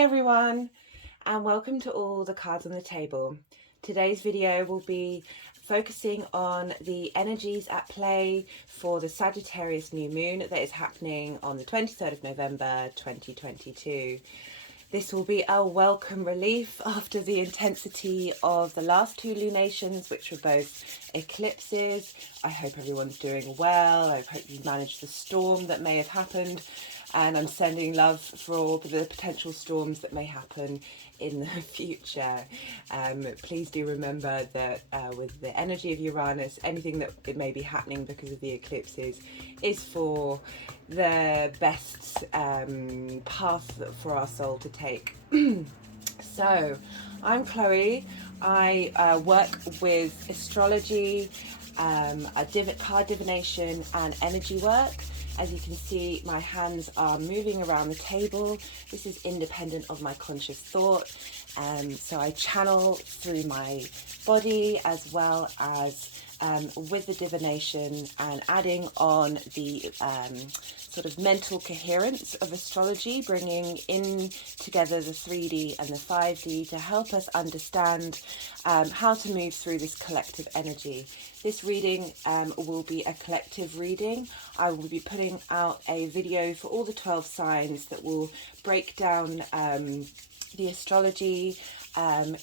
everyone, and welcome to all the cards on the table. Today's video will be focusing on the energies at play for the Sagittarius New Moon that is happening on the 23rd of November 2022. This will be a welcome relief after the intensity of the last two lunations, which were both eclipses. I hope everyone's doing well. I hope you managed the storm that may have happened. And I'm sending love for all the potential storms that may happen in the future. Please do remember that with the energy of Uranus, anything that it may be happening because of the eclipses is for the best path for our soul to take. So, I'm Chloe. I work with astrology, card divination and energy work. As you can see, my hands are moving around the table. This is independent of my conscious thought. So I channel through my body as well as with the divination and adding on the sort of mental coherence of astrology, bringing in together the 3D and the 5D to help us understand how to move through this collective energy. This reading will be a collective reading. I will be putting out a video for all the 12 signs that will break down the astrology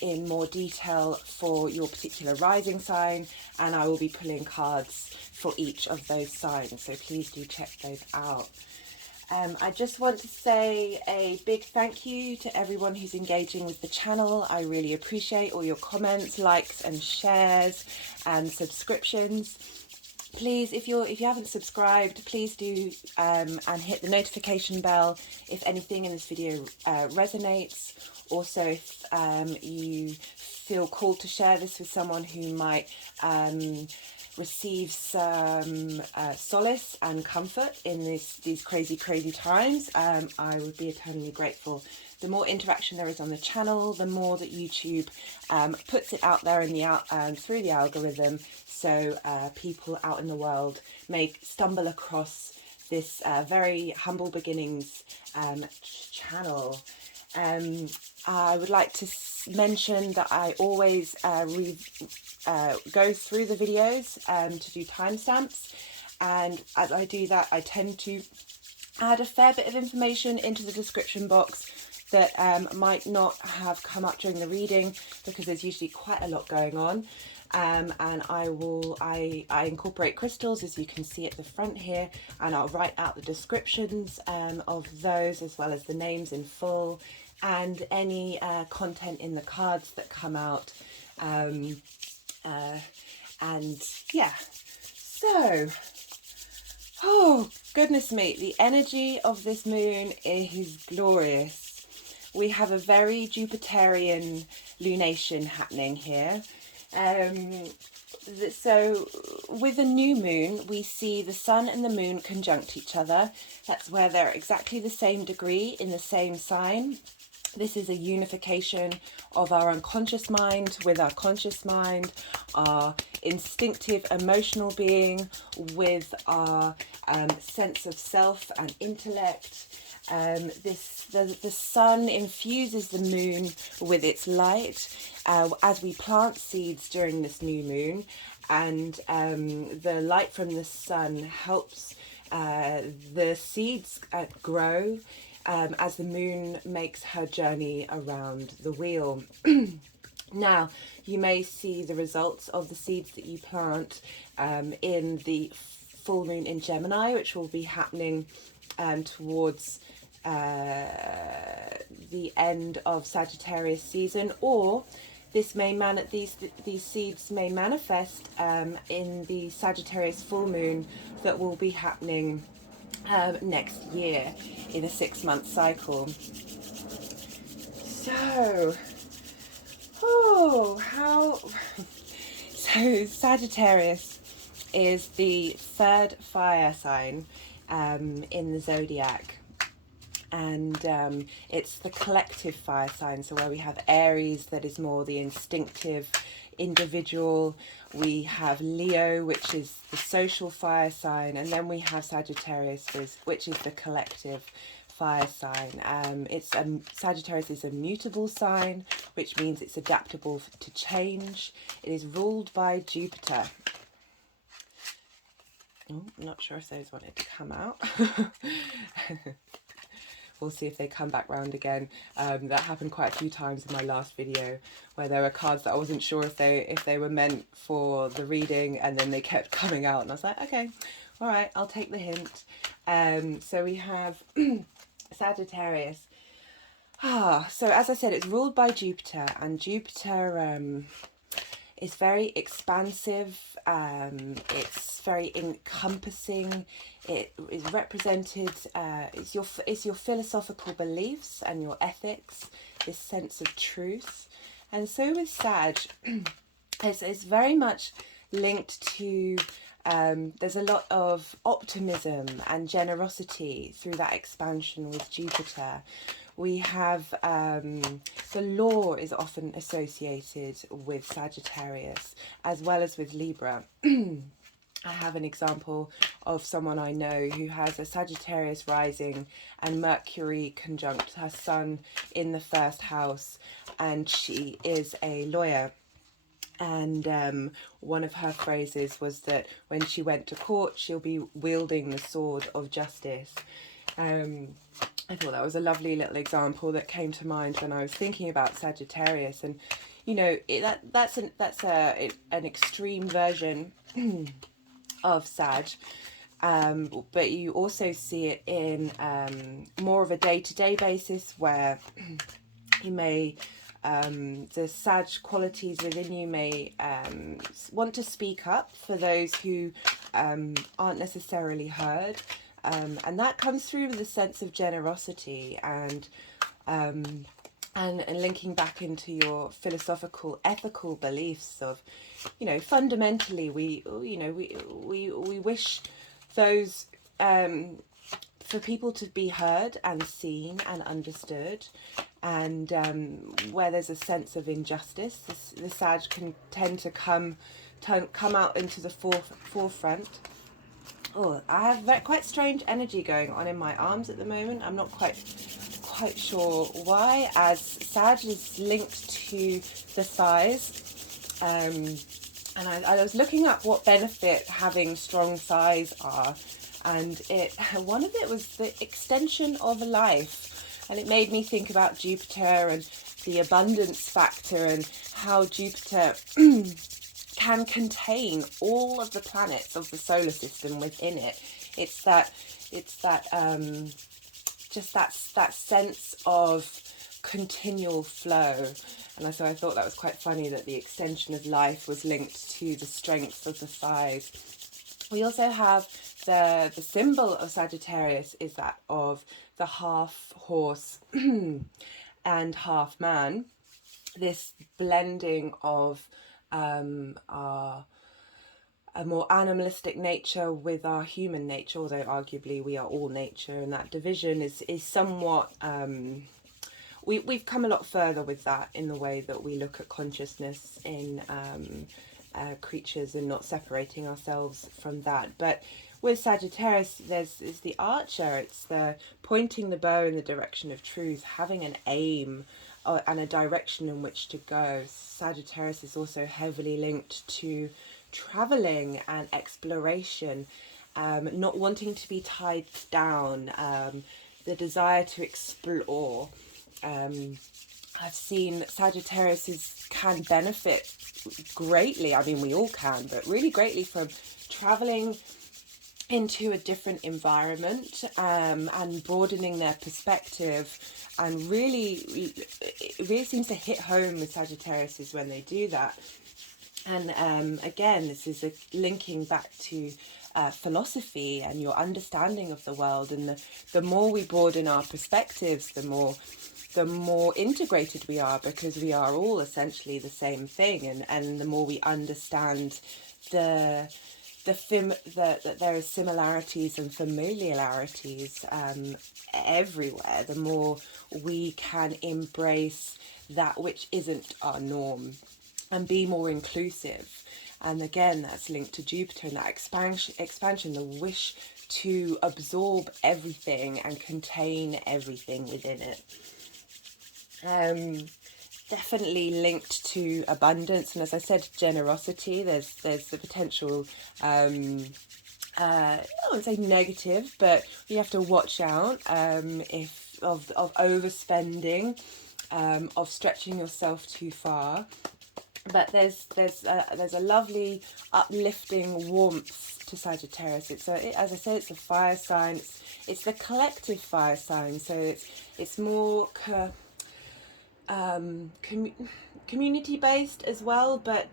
in more detail for your particular rising sign, and I will be pulling cards for each of those signs, so please do check those out. I just want to say a big thank you to everyone who's engaging with the channel. I really appreciate all your comments, likes and shares and subscriptions. Please, if you haven't subscribed, please do and hit the notification bell if anything in this video resonates. Also, if you feel called to share this with someone who might receive some solace and comfort in these crazy times, I would be eternally grateful. The more interaction there is on the channel, the more that YouTube puts it out there in the through the algorithm, so people out in the world may stumble across this very humble beginnings channel. I would like to mention that I always go through the videos to do timestamps, and as I do that I tend to add a fair bit of information into the description box that might not have come up during the reading because there's usually quite a lot going on. And I incorporate crystals, as you can see at the front here, and I'll write out the descriptions of those as well as the names in full and any content in the cards that come out. And yeah, so, oh goodness me, the energy of this moon is glorious. We have a very Jupiterian lunation happening here. So with the new moon, we see the sun and the moon conjunct each other. That's where they're exactly the same degree in the same sign. This is a unification of our unconscious mind with our conscious mind, our instinctive emotional being with our sense of self and intellect. The sun infuses the moon with its light as we plant seeds during this new moon, and the light from the sun helps the seeds grow as the moon makes her journey around the wheel. Now, you may see the results of the seeds that you plant in the full moon in Gemini, which will be happening towards the end of Sagittarius season, or this may these seeds may manifest in the Sagittarius full moon that will be happening next year in a 6-month cycle. So, so Sagittarius is the third fire sign in the zodiac. And it's the collective fire sign, so where we have Aries, that is more the instinctive individual, we have Leo, which is the social fire sign, and then we have Sagittarius, which is the collective fire sign. Sagittarius is a mutable sign, which means it's adaptable to change. It is ruled by Jupiter. Oh, I'm not sure if those wanted to come out. We'll see if they come back round again. That happened quite a few times in my last video, where there were cards that I wasn't sure if they were meant for the reading, and then they kept coming out, and I was like, okay, all right, I'll take the hint. So we have Sagittarius. So as I said, it's ruled by Jupiter, and Jupiter is very expansive. It's very encompassing. It is represented. It's your philosophical beliefs and your ethics. This sense of truth, and so with Sag, it's very much linked to. There's a lot of optimism and generosity through that expansion with Jupiter. We have the law is often associated with Sagittarius, as well as with Libra. I have an example of someone I know who has a Sagittarius rising and Mercury conjunct her sun in the first house, and she is a lawyer. And one of her phrases was that when she went to court, she'll be wielding the sword of justice. I thought that was a lovely little example that came to mind when I was thinking about Sagittarius. And you know, that's an extreme version of Sag, but you also see it in more of a day-to-day basis, where you may the Sag qualities within you may want to speak up for those who aren't necessarily heard. And that comes through with a sense of generosity and linking back into your philosophical, ethical beliefs of, you know, fundamentally we wish those for people to be heard and seen and understood. And where there's a sense of injustice, the Sag can tend to come out into the forefront. Oh, I have quite strange energy going on in my arms at the moment. I'm not quite sure why, as Sag is linked to the thighs. And I was looking up what benefit having strong thighs are, and one of it was the extension of life, and it made me think about Jupiter and the abundance factor and how Jupiter can contain all of the planets of the solar system within it. It's that sense of continual flow. And so I thought that was quite funny that the extension of life was linked to the strength of the thighs. We also have the symbol of Sagittarius is that of the half horse and half man. This blending of a more animalistic nature with our human nature, although arguably we are all nature, and that division is somewhat we've come a lot further with that in the way that we look at consciousness in creatures and not separating ourselves from that. But with Sagittarius, is the archer. It's the pointing the bow in the direction of truth, having an aim and a direction in which to go. Sagittarius is also heavily linked to traveling and exploration, not wanting to be tied down, the desire to explore. I've seen Sagittarius can benefit greatly, I mean we all can, but really greatly from traveling into a different environment and broadening their perspective. And it really seems to hit home with Sagittarius is when they do that. And again, this is linking back to philosophy and your understanding of the world. And the more we broaden our perspectives, the more integrated we are, because we are all essentially the same thing. And the more we understand that there are similarities and familiarities everywhere, the more we can embrace that which isn't our norm and be more inclusive. And again, that's linked to Jupiter and that expansion, the wish to absorb everything and contain everything within it. Definitely linked to abundance, and as I said, generosity. There's the potential, I wouldn't say negative, but you have to watch out if of overspending, of stretching yourself too far. But there's a lovely uplifting warmth to Sagittarius. As I said, it's a fire sign. It's the collective fire sign, so it's more community based as well, but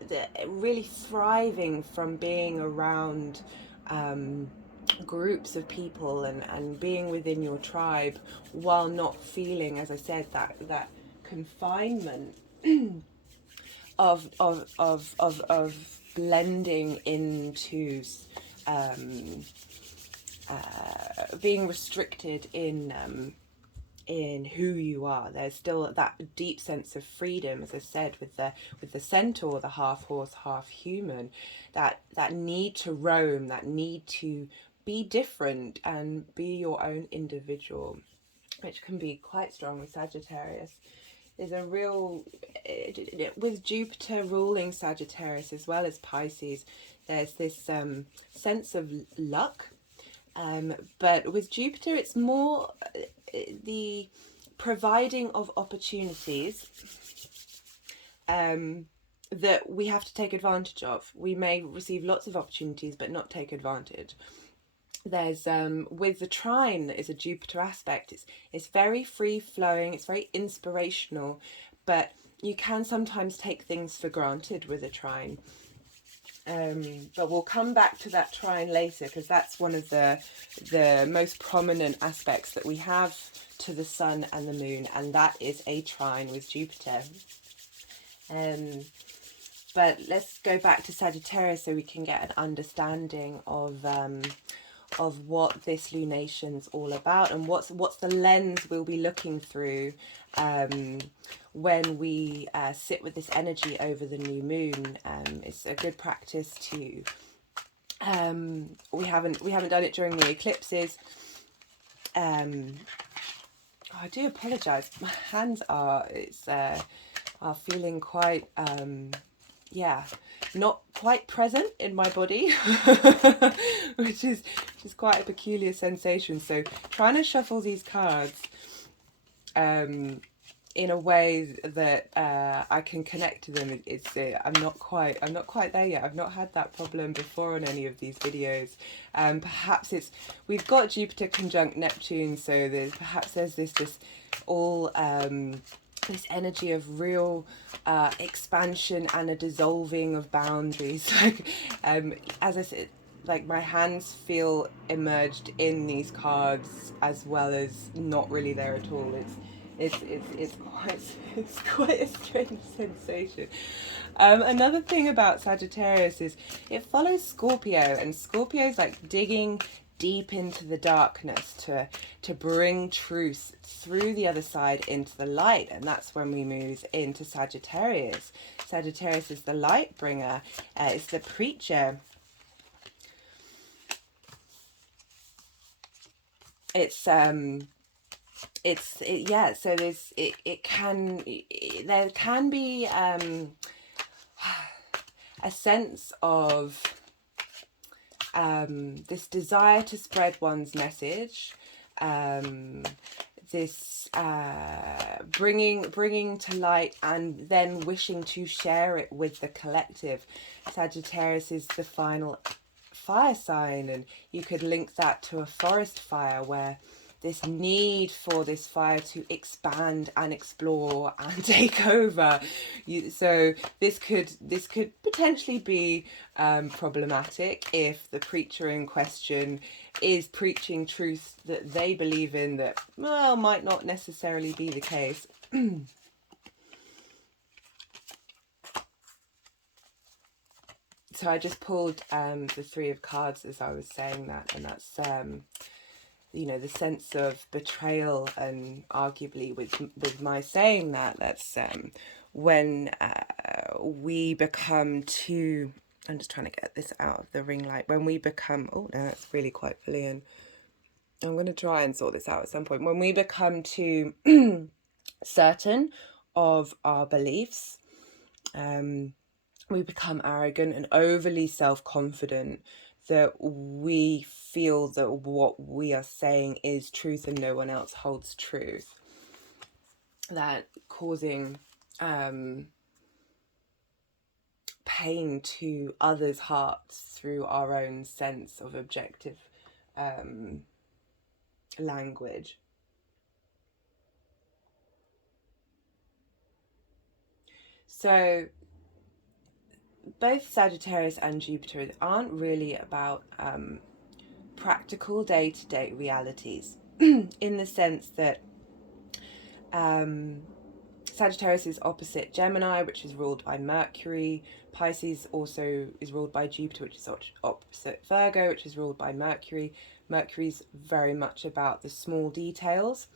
really thriving from being around groups of people and being within your tribe, while not feeling, as I said, that confinement of blending into being restricted in who you are. There's still that deep sense of freedom, as I said, with the centaur, the half horse, half human, that need to roam, that need to be different and be your own individual, which can be quite strong with Sagittarius. There's a real, with Jupiter ruling Sagittarius as well as Pisces, there's this sense of luck. But with Jupiter, it's more the providing of opportunities that we have to take advantage of. We may receive lots of opportunities but not take advantage. There's with the Trine, that is a Jupiter aspect, it's very free flowing, it's very inspirational, but you can sometimes take things for granted with a Trine. But we'll come back to that Trine later, because that's one of the most prominent aspects that we have to the Sun and the Moon, and that is a Trine with Jupiter. But let's go back to Sagittarius so we can get an understanding of what this lunation's all about, and what's the lens we'll be looking through when we sit with this energy over the new moon. It's a good practice to we haven't done it during the eclipses. I do apologize, my hands are feeling quite not quite present in my body, which is quite a peculiar sensation. So trying to shuffle these cards in a way that I can connect to them, I'm not quite there yet. I've not had that problem before on any of these videos. Perhaps we've got Jupiter conjunct Neptune, so there's this just all this energy of real expansion and a dissolving of boundaries. Like as I said, like my hands feel immersed in these cards as well as not really there at all. It's quite a strange sensation. Another thing about Sagittarius is it follows Scorpio, and Scorpio's like digging deep into the darkness to bring truth through the other side into the light, and that's when we move into Sagittarius. Sagittarius is the light bringer, it's the preacher. So there can be a sense of this desire to spread one's message, this bringing to light and then wishing to share it with the collective. Sagittarius is the final fire sign, and you could link that to a forest fire, where this need for this fire to expand and explore and take over. So this could potentially be problematic if the preacher in question is preaching truth that they believe in that, well, might not necessarily be the case. So I just pulled the Three of Cards as I was saying that, and that's the sense of betrayal, and arguably with my saying that's when we become too I'm just trying to get this out of the ring light. When we become, oh no, that's really quite Boolean. I'm going to try and sort this out at some point. When we become too certain of our beliefs, we become arrogant and overly self-confident, that we feel that what we are saying is truth and no one else holds truth. That causing pain to others' hearts through our own sense of objective language. So both Sagittarius and Jupiter aren't really about practical day-to-day realities in the sense that Sagittarius is opposite Gemini, which is ruled by Mercury. Pisces also is ruled by Jupiter, which is opposite Virgo, which is ruled by Mercury. Mercury's very much about the small details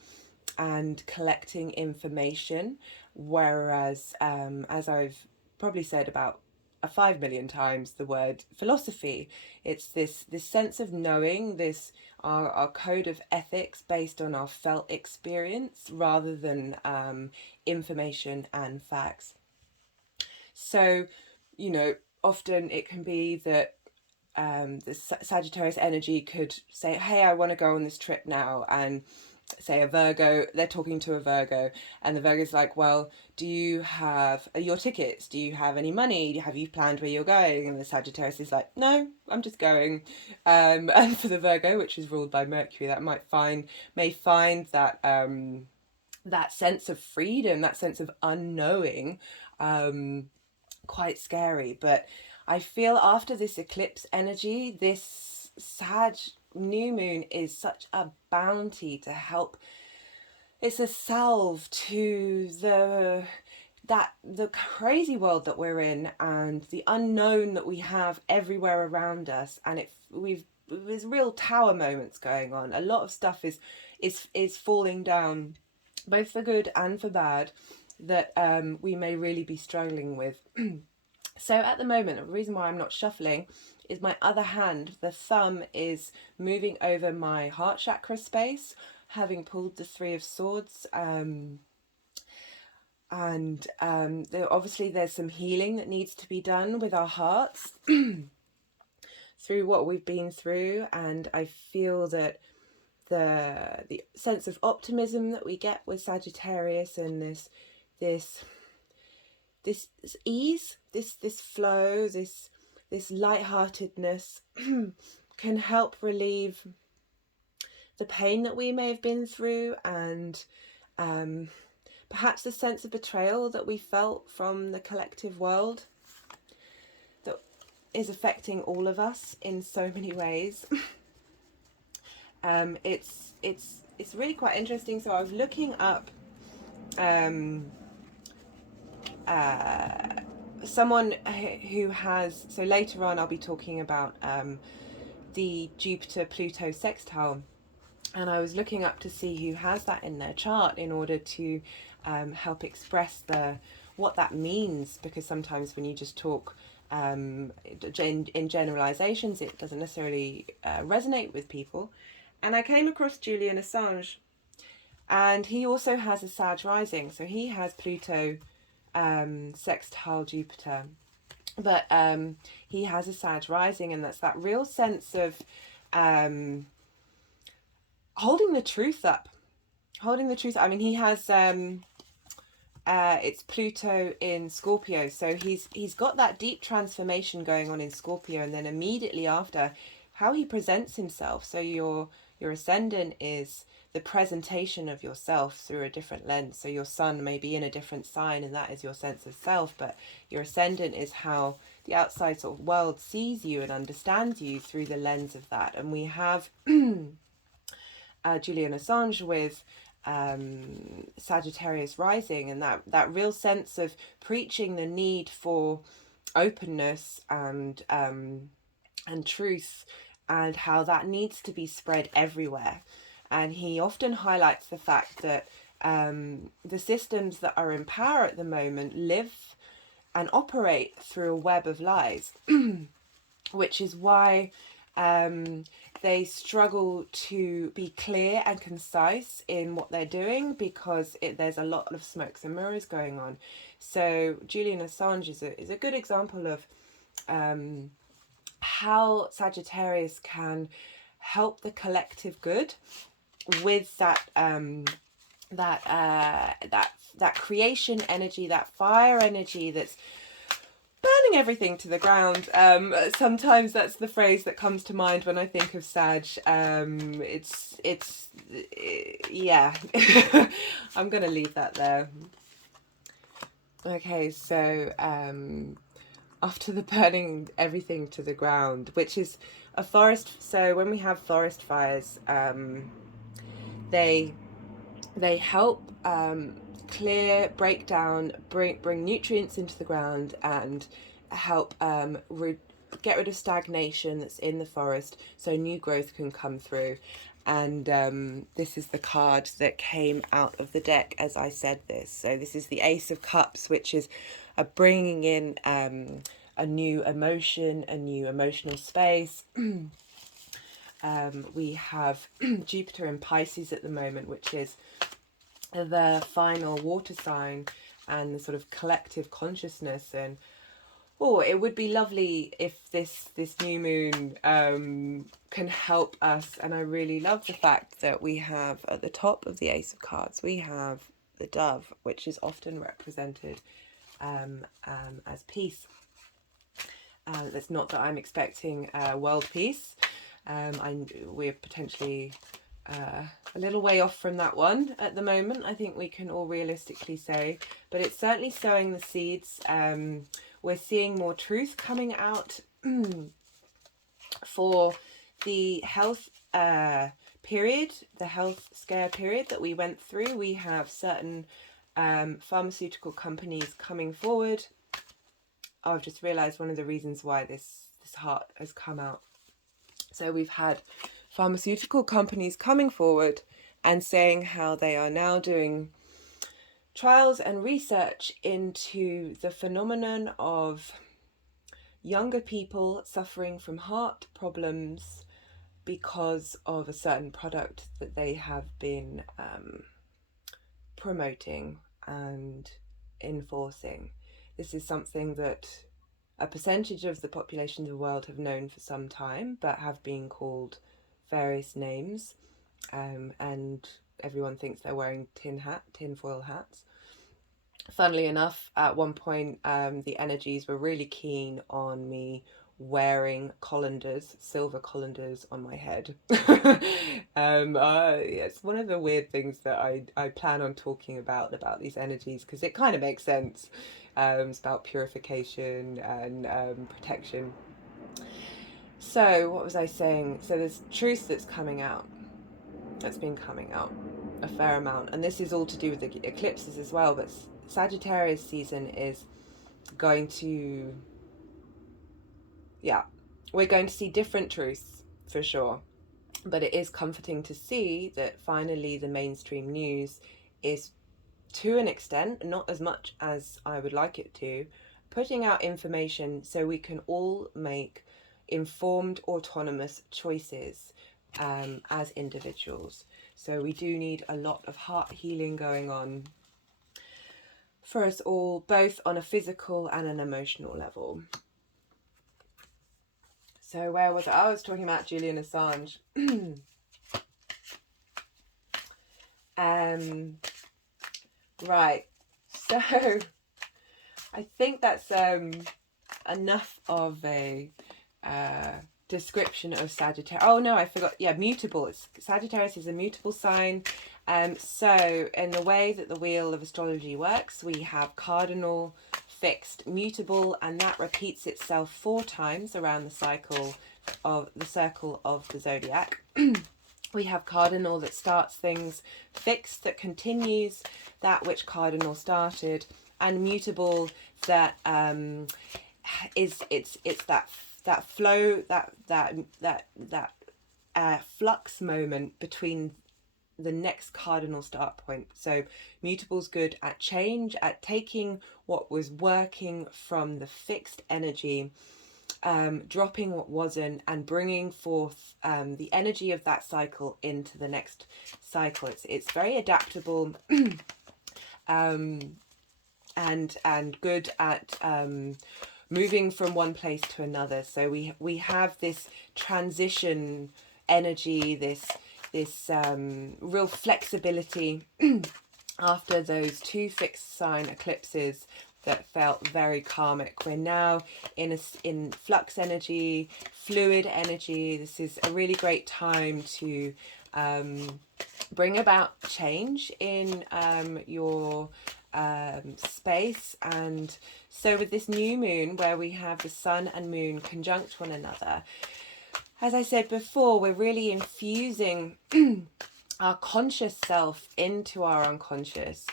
and collecting information, whereas as I've probably said about 5 million times the word philosophy, it's this sense of knowing, this our code of ethics based on our felt experience rather than information and facts. So, you know, often it can be that the Sagittarius energy could say, hey, I want to go on this trip now, and say a Virgo, they're talking to a Virgo, and the Virgo's like, well, do you have your tickets? Do you have any money? Have you planned where you're going? And the Sagittarius is like, no, I'm just going. And for the Virgo, which is ruled by Mercury, that may find that that sense of freedom, that sense of unknowing, quite scary. But I feel after this eclipse energy, this Sag new moon is such a bounty to help. It's a salve to the crazy world that we're in and the unknown that we have everywhere around us, and there's real tower moments going on. A lot of stuff is falling down, both for good and for bad, that we may really be struggling with. So at the moment, the reason why I'm not shuffling is my other hand, the thumb, is moving over my heart chakra space, having pulled the Three of Swords. Obviously there's some healing that needs to be done with our hearts through what we've been through, and I feel that the sense of optimism that we get with Sagittarius and this ease, this flow, this lightheartedness can help relieve the pain that we may have been through, and perhaps the sense of betrayal that we felt from the collective world that is affecting all of us in so many ways. It's really quite interesting. So I was looking up someone who has, so later on I'll be talking about the Jupiter-Pluto sextile, and I was looking up to see who has that in their chart in order to help express what that means, because sometimes when you just talk in generalizations, it doesn't necessarily resonate with people. And I came across Julian Assange, and he also has a Sag rising, so he has Pluto sextile Jupiter, but he has a Sag rising, and that's that real sense of holding the truth up. I mean, he has it's Pluto in Scorpio, so he's got that deep transformation going on in Scorpio, and then immediately after, how he presents himself. So your ascendant is the presentation of yourself through a different lens. So your sun may be in a different sign, and that is your sense of self, but your ascendant is how the outside sort of world sees you and understands you through the lens of that. And we have Julian Assange with Sagittarius rising, and that real sense of preaching the need for openness and truth, and how that needs to be spread everywhere. And he often highlights the fact that the systems that are in power at the moment live and operate through a web of lies, which is why they struggle to be clear and concise in what they're doing, because there's a lot of smokes and mirrors going on. So Julian Assange is a good example of how Sagittarius can help the collective good with that that creation energy, that fire energy that's burning everything to the ground. Sometimes that's the phrase that comes to mind when I think of Sag. Yeah. I'm gonna leave that there. Okay, so after the burning everything to the ground, which is a forest. So when we have forest fires, they help clear, break down, bring nutrients into the ground, and help get rid of stagnation that's in the forest, so new growth can come through. And this is the card that came out of the deck as I said this. So this is the Ace of Cups, which is bringing in a new emotion, a new emotional space. We have Jupiter in Pisces at the moment, which is the final water sign and the sort of collective consciousness. And it would be lovely if this new moon can help us. And I really love the fact that we have at the top of the Ace of Cards, we have the dove, which is often represented as peace. That's not that I'm expecting world peace. We're potentially a little way off from that one at the moment, I think we can all realistically say, but it's certainly sowing the seeds. We're seeing more truth coming out for the health period, the health scare period that we went through. We have certain pharmaceutical companies coming forward. Oh, I've just realised one of the reasons why this heart has come out. So we've had pharmaceutical companies coming forward and saying how they are now doing trials and research into the phenomenon of younger people suffering from heart problems because of a certain product that they have been promoting and enforcing. This is something that a percentage of the population of the world have known for some time, but have been called various names, and everyone thinks they're wearing tinfoil hats. Funnily enough, at one point, the energies were really keen on me wearing colanders, silver colanders on my head. It's one of the weird things that I plan on talking about these energies, because it kind of makes sense. It's about purification and protection. So what was I saying? So there's truth that's coming out. That's been coming out a fair amount. And this is all to do with the eclipses as well. But Sagittarius season is going to... yeah, we're going to see different truths for sure. But it is comforting to see that finally the mainstream news is, to an extent, not as much as I would like it to, putting out information so we can all make informed, autonomous choices as individuals. So we do need a lot of heart healing going on for us all, both on a physical and an emotional level. So where was I? I was talking about Julian Assange. Right, so I think that's enough of a description of Sagittarius. Oh no, I forgot. Yeah, mutable. Sagittarius is a mutable sign. So in the way that the wheel of astrology works, we have cardinal, fixed, mutable, and that repeats itself 4 times around the circle of the zodiac. We have cardinal that starts things, fixed that continues that which cardinal started, and mutable that is that flow, that flux moment between the next cardinal start point. So mutable's good at change, at taking what was working from the fixed energy, dropping what wasn't, and bringing forth the energy of that cycle into the next cycle. It's very adaptable, and good at moving from one place to another. So we have this transition energy, this real flexibility after those 2 fixed sign eclipses that felt very karmic. We're now in flux energy, fluid energy. This is a really great time to bring about change in your space. And so with this new moon, where we have the sun and moon conjunct one another, as I said before, we're really infusing our conscious self into our unconscious.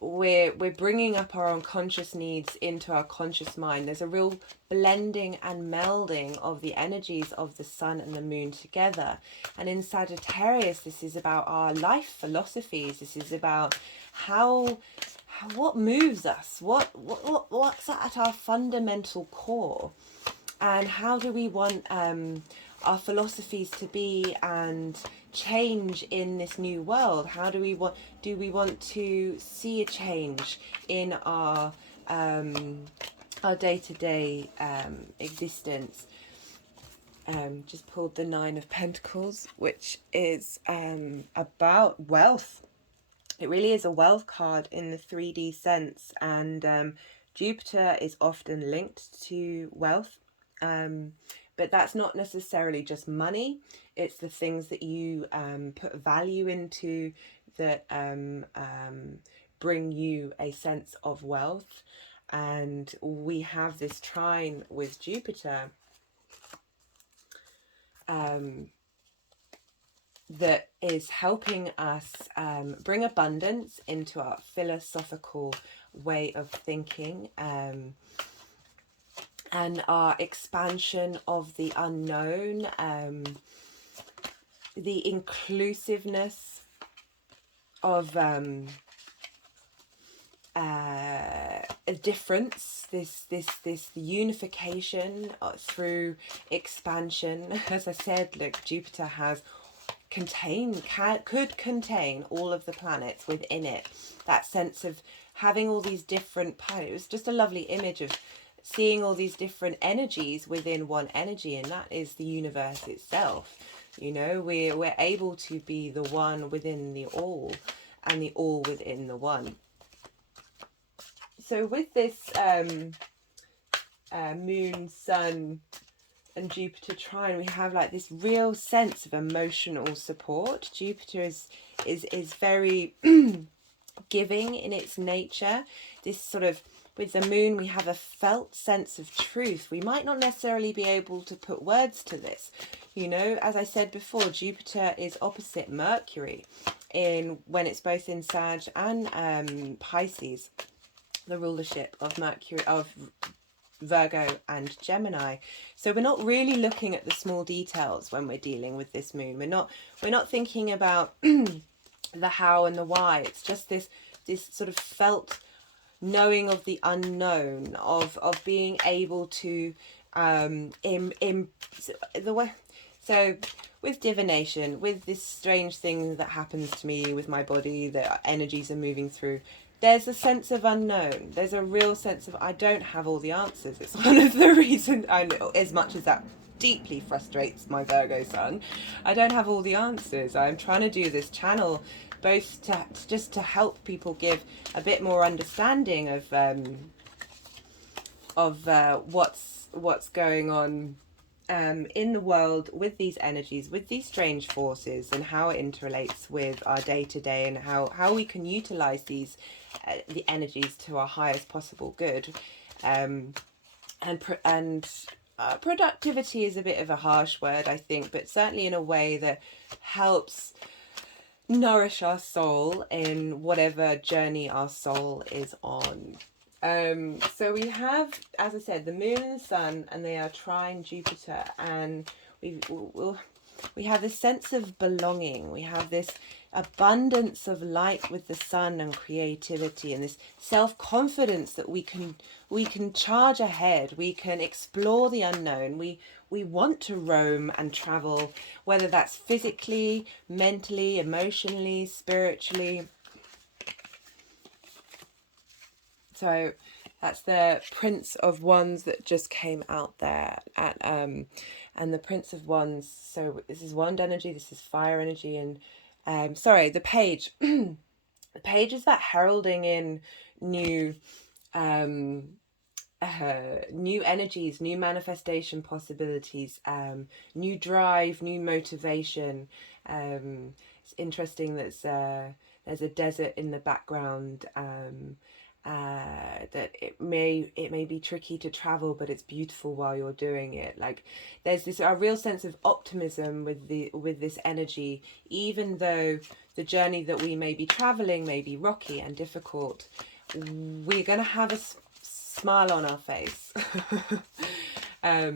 We're bringing up our unconscious needs into our conscious mind. There's a real blending and melding of the energies of the sun and the moon together. And in Sagittarius, this is about our life philosophies. This is about what moves us, what's at our fundamental core, and how do we want our philosophies to be and change in this new world. How do we want to see a change in our day-to-day existence. Just pulled the 9 of Pentacles, which is about wealth. It really is a wealth card in the 3D sense, and Jupiter is often linked to wealth, but that's not necessarily just money. It's the things that you put value into that bring you a sense of wealth. And we have this trine with Jupiter that is helping us bring abundance into our philosophical way of thinking, and our expansion of the unknown, the inclusiveness of a difference, this unification through expansion. As I said, look, Jupiter could contain all of the planets within it. That sense of having all these different planets. It was just a lovely image of seeing all these different energies within one energy, and that is the universe itself. You know, we're able to be the one within the all, and the all within the one. So with this moon, sun and Jupiter trine, we have like this real sense of emotional support. Jupiter is very giving in its nature. This sort of, with the moon, we have a felt sense of truth. We might not necessarily be able to put words to this. You know, as I said before, Jupiter is opposite Mercury when it's both in Sag and Pisces, the rulership of Mercury, of Virgo and Gemini. So we're not really looking at the small details when we're dealing with this moon. We're not thinking about the how and the why. It's just this sort of felt knowing of the unknown, of being able to so with divination, with this strange thing that happens to me with my body, that energies are moving through, there's a sense of unknown. There's a real sense of, I don't have all the answers. It's one of the reasons, I know, as much as that deeply frustrates my Virgo sun, I don't have all the answers. I'm trying to do this channel both just to help people give a bit more understanding of what's going on in the world with these energies, with these strange forces, and how it interrelates with our day-to-day, and how we can utilize these the energies to our highest possible good. Productivity is a bit of a harsh word, I think, but certainly in a way that helps nourish our soul in whatever journey our soul is on. So we have, as I said, the moon and the sun, and they are trine Jupiter, and we'll we have this sense of belonging. We have this abundance of light with the sun and creativity, and this self-confidence that we can charge ahead. We can explore the unknown. We want to roam and travel, whether that's physically, mentally, emotionally, spiritually. So that's the Prince of Wands that just came out there at and the Prince of Wands. So this is wand energy, this is fire energy, and sorry, the page. The page is that heralding in new new energies, new manifestation possibilities, new drive, new motivation. It's interesting that there's a desert in the background. That it may be tricky to travel, but it's beautiful while you're doing it. Like there's this a real sense of optimism with this energy, even though the journey that we may be traveling may be rocky and difficult. We're gonna have a smile on our face. Oh,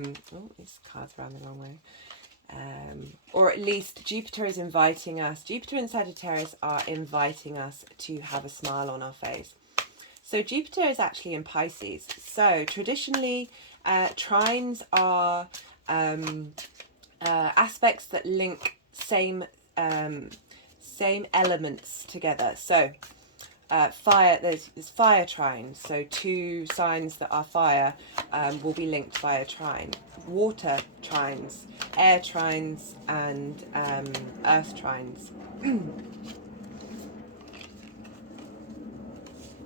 this card's around the wrong way. Or at least Jupiter is inviting us. Jupiter and Sagittarius are inviting us to have a smile on our face. So Jupiter is actually in Pisces. So traditionally, trines are aspects that link same elements together. So fire, there's fire trines. So two signs that are fire will be linked via trine. Water trines, air trines, and earth trines.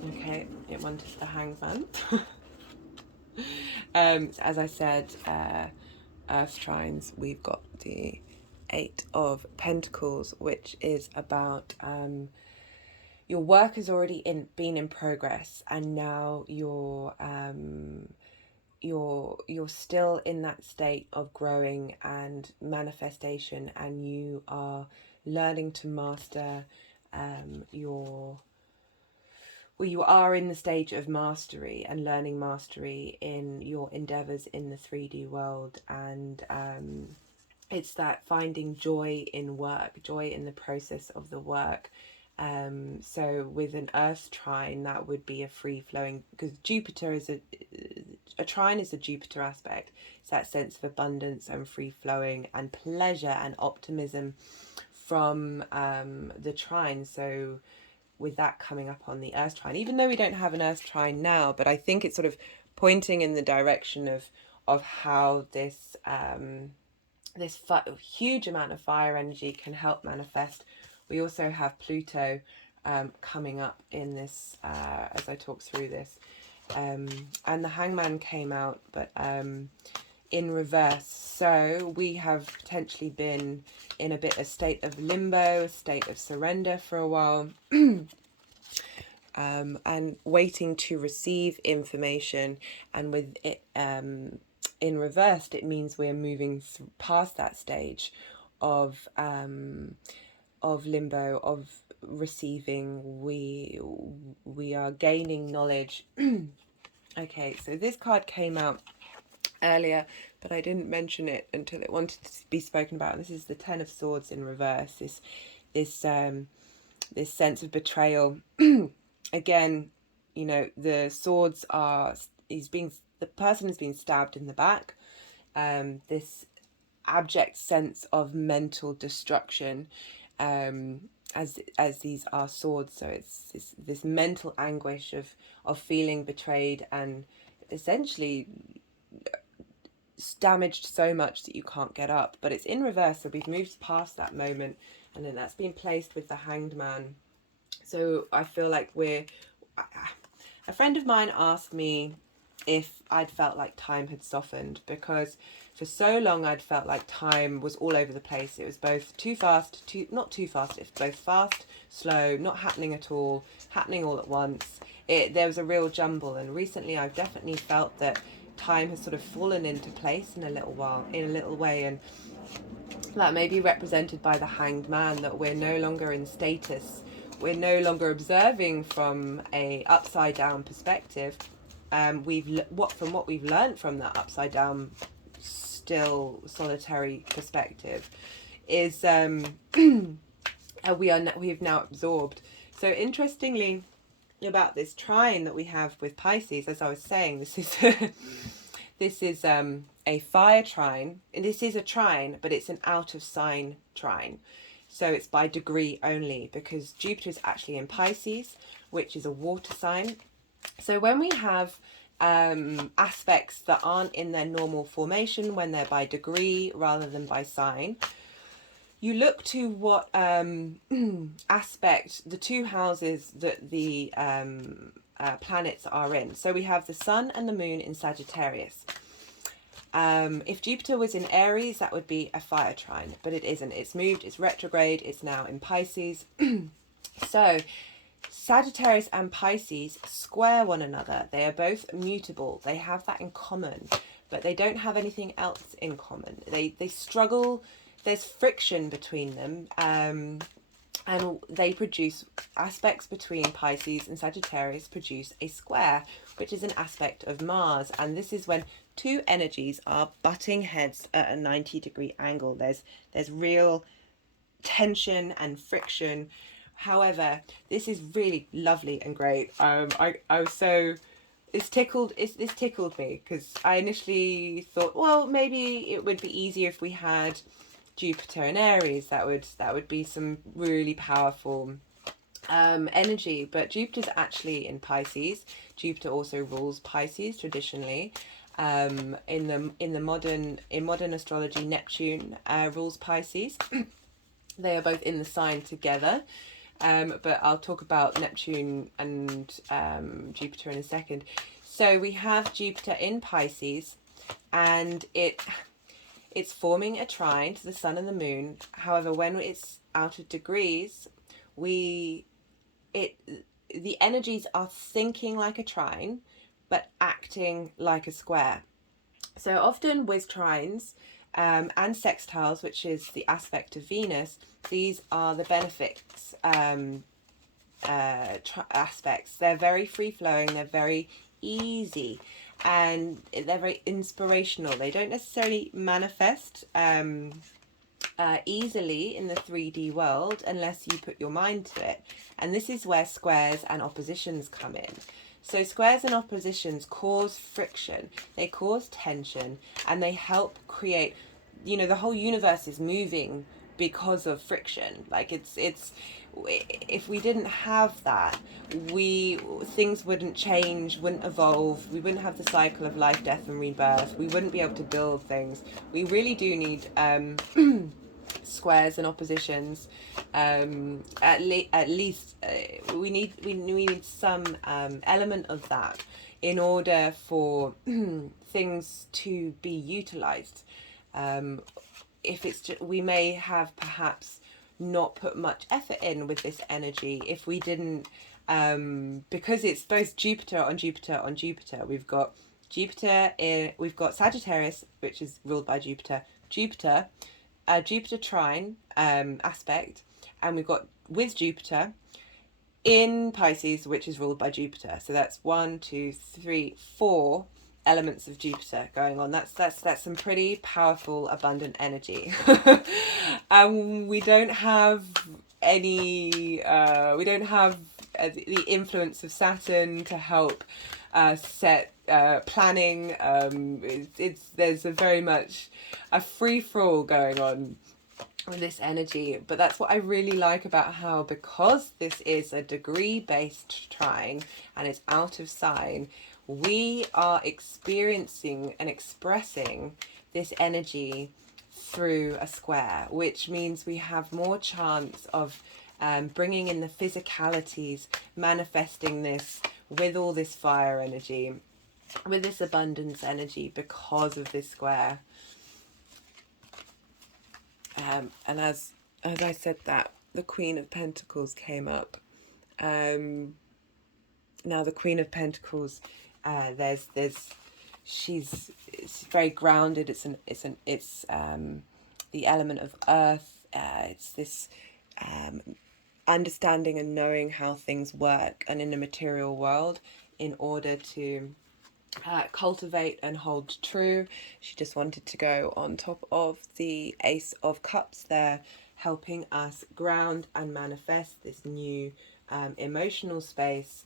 Okay, it wanted the Hangman. As I said, Earth trines, we've got the Eight of Pentacles, which is about your work has already been in progress, and now you're still in that state of growing and manifestation, and you are learning to master you are in the stage of mastery and learning mastery in your endeavors in the 3D world. And it's that finding joy in work, joy in the process of the work. So with an earth trine, that would be a free-flowing, because Jupiter is a trine is a Jupiter aspect. It's that sense of abundance and free-flowing and pleasure and optimism from the trine. So with that coming up on the earth trine, even though we don't have an earth trine now, but I think it's sort of pointing in the direction of how this huge amount of fire energy can help manifest. We also have Pluto coming up in this as I talk through this, and the Hangman came out, but in reverse. So we have potentially been in a bit of state of limbo, a state of surrender for a while, and waiting to receive information. And with it in reversed, it means we're moving past that stage of limbo, of receiving. We are gaining knowledge. Okay, so this card came out earlier, but I didn't mention it until it wanted to be spoken about. This is the Ten of Swords in reverse. This sense of betrayal. Again, you know, the swords are, the person has been stabbed in the back. This abject sense of mental destruction, as these are swords. So it's this mental anguish of feeling betrayed and essentially damaged so much that you can't get up. But it's in reverse, so we've moved past that moment, and then that's been placed with the Hanged Man. So I feel like a friend of mine asked me if I'd felt like time had softened, because for so long I'd felt like time was all over the place. It was both too fast, not too fast, it's both fast, slow, not happening at all, happening all at once. There was a real jumble, and recently I've definitely felt that time has sort of fallen into place in a little way, and that may be represented by the Hanged Man, that we're no longer in status, we're no longer observing from a upside down perspective. From what we've learned from that upside down, still solitary perspective, is we have now absorbed. So interestingly, about this trine that we have with Pisces, as I was saying, this is this is a fire trine, and this is a trine, but it's an out of sign trine. So it's by degree only, because Jupiter is actually in Pisces, which is a water sign. So when we have aspects that aren't in their normal formation, when they're by degree rather than by sign, you look to what aspect the two houses that the planets are in. So we have the Sun and the Moon in Sagittarius. If Jupiter was in Aries, that would be a fire trine, but it isn't. It's moved, it's retrograde, it's now in Pisces. So Sagittarius and Pisces square one another. They are both mutable. They have that in common, but they don't have anything else in common. They struggle. There's friction between them, and they produce aspects between Pisces and Sagittarius produce a square, which is an aspect of Mars. And this is when two energies are butting heads at a 90-degree angle. There's real tension and friction. However, this is really lovely and great. I was so this tickled me, because I initially thought, well, maybe it would be easier if we had Jupiter in Aries. That would be some really powerful energy. But Jupiter's actually in Pisces. Jupiter also rules Pisces traditionally. In modern astrology, Neptune rules Pisces. They are both in the sign together. But I'll talk about Neptune and Jupiter in a second. So we have Jupiter in Pisces, and it's forming a trine to the Sun and the Moon. However, when it's out of degrees, the energies are thinking like a trine, but acting like a square. So often with trines and sextiles, which is the aspect of Venus, these are the benefics aspects. They're very free-flowing, they're very easy, and they're very inspirational. They don't necessarily manifest easily in the 3D world unless you put your mind to it. And this is where squares and oppositions come in. So squares and oppositions cause friction, they cause tension, and they help create, the whole universe is moving because of friction. Like it's if we didn't have that, things wouldn't change, wouldn't evolve, we wouldn't have the cycle of life, death and rebirth, we wouldn't be able to build things. We really do need squares and oppositions. At least we need some element of that in order for things to be utilized. If it's just, we may have perhaps not put much effort in with this energy if we didn't, because it's both Jupiter on Jupiter on Jupiter. We've got we've got Sagittarius, which is ruled by Jupiter, Jupiter trine aspect, and we've got with Jupiter in Pisces, which is ruled by Jupiter. So that's 1, 2, 3, 4 elements of Jupiter going on. That's some pretty powerful, abundant energy. We don't have any. We don't have the influence of Saturn to help set planning. There's very much a free for all going on with this energy. But that's what I really like about how, because this is a degree based trine and it's out of sign, we are experiencing and expressing this energy through a square, which means we have more chance of bringing in the physicalities, manifesting this with all this fire energy, with this abundance energy, because of this square. And as I said that, the Queen of Pentacles came up. Now the Queen of Pentacles, it's very grounded. It's the element of earth. It's this understanding and knowing how things work and in the material world in order to cultivate and hold true. She just wanted to go on top of the Ace of Cups there, helping us ground and manifest this new emotional space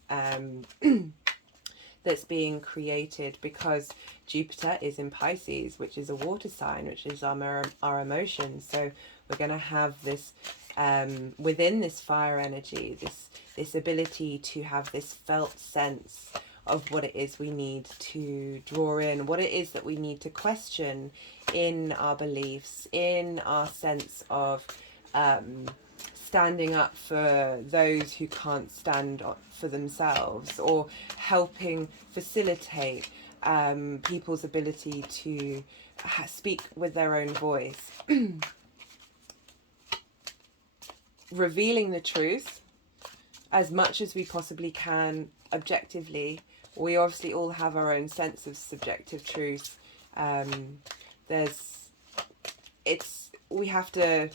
that's being created, because Jupiter is in Pisces, which is a water sign, which is our emotions. So we're going to have this within this fire energy, this ability to have this felt sense of what it is we need to draw in, what it is that we need to question in our beliefs, in our sense of standing up for those who can't stand for themselves, or helping facilitate people's ability to speak with their own voice. Revealing the truth as much as we possibly can objectively. We obviously all have our own sense of subjective truth. We have to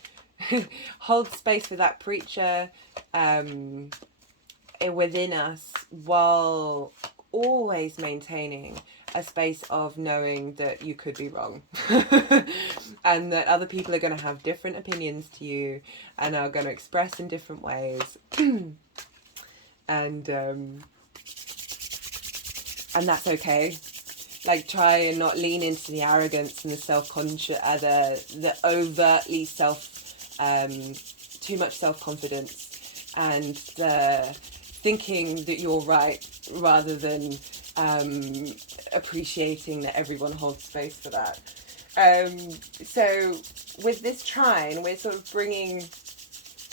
hold space for that preacher within us, while always maintaining a space of knowing that you could be wrong and that other people are going to have different opinions to you and are going to express in different ways. And that's okay. Like, try and not lean into the arrogance and the self-conscious, the overtly too much self-confidence, and the thinking that you're right rather than appreciating that everyone holds space for that. So with this trine, we're sort of bringing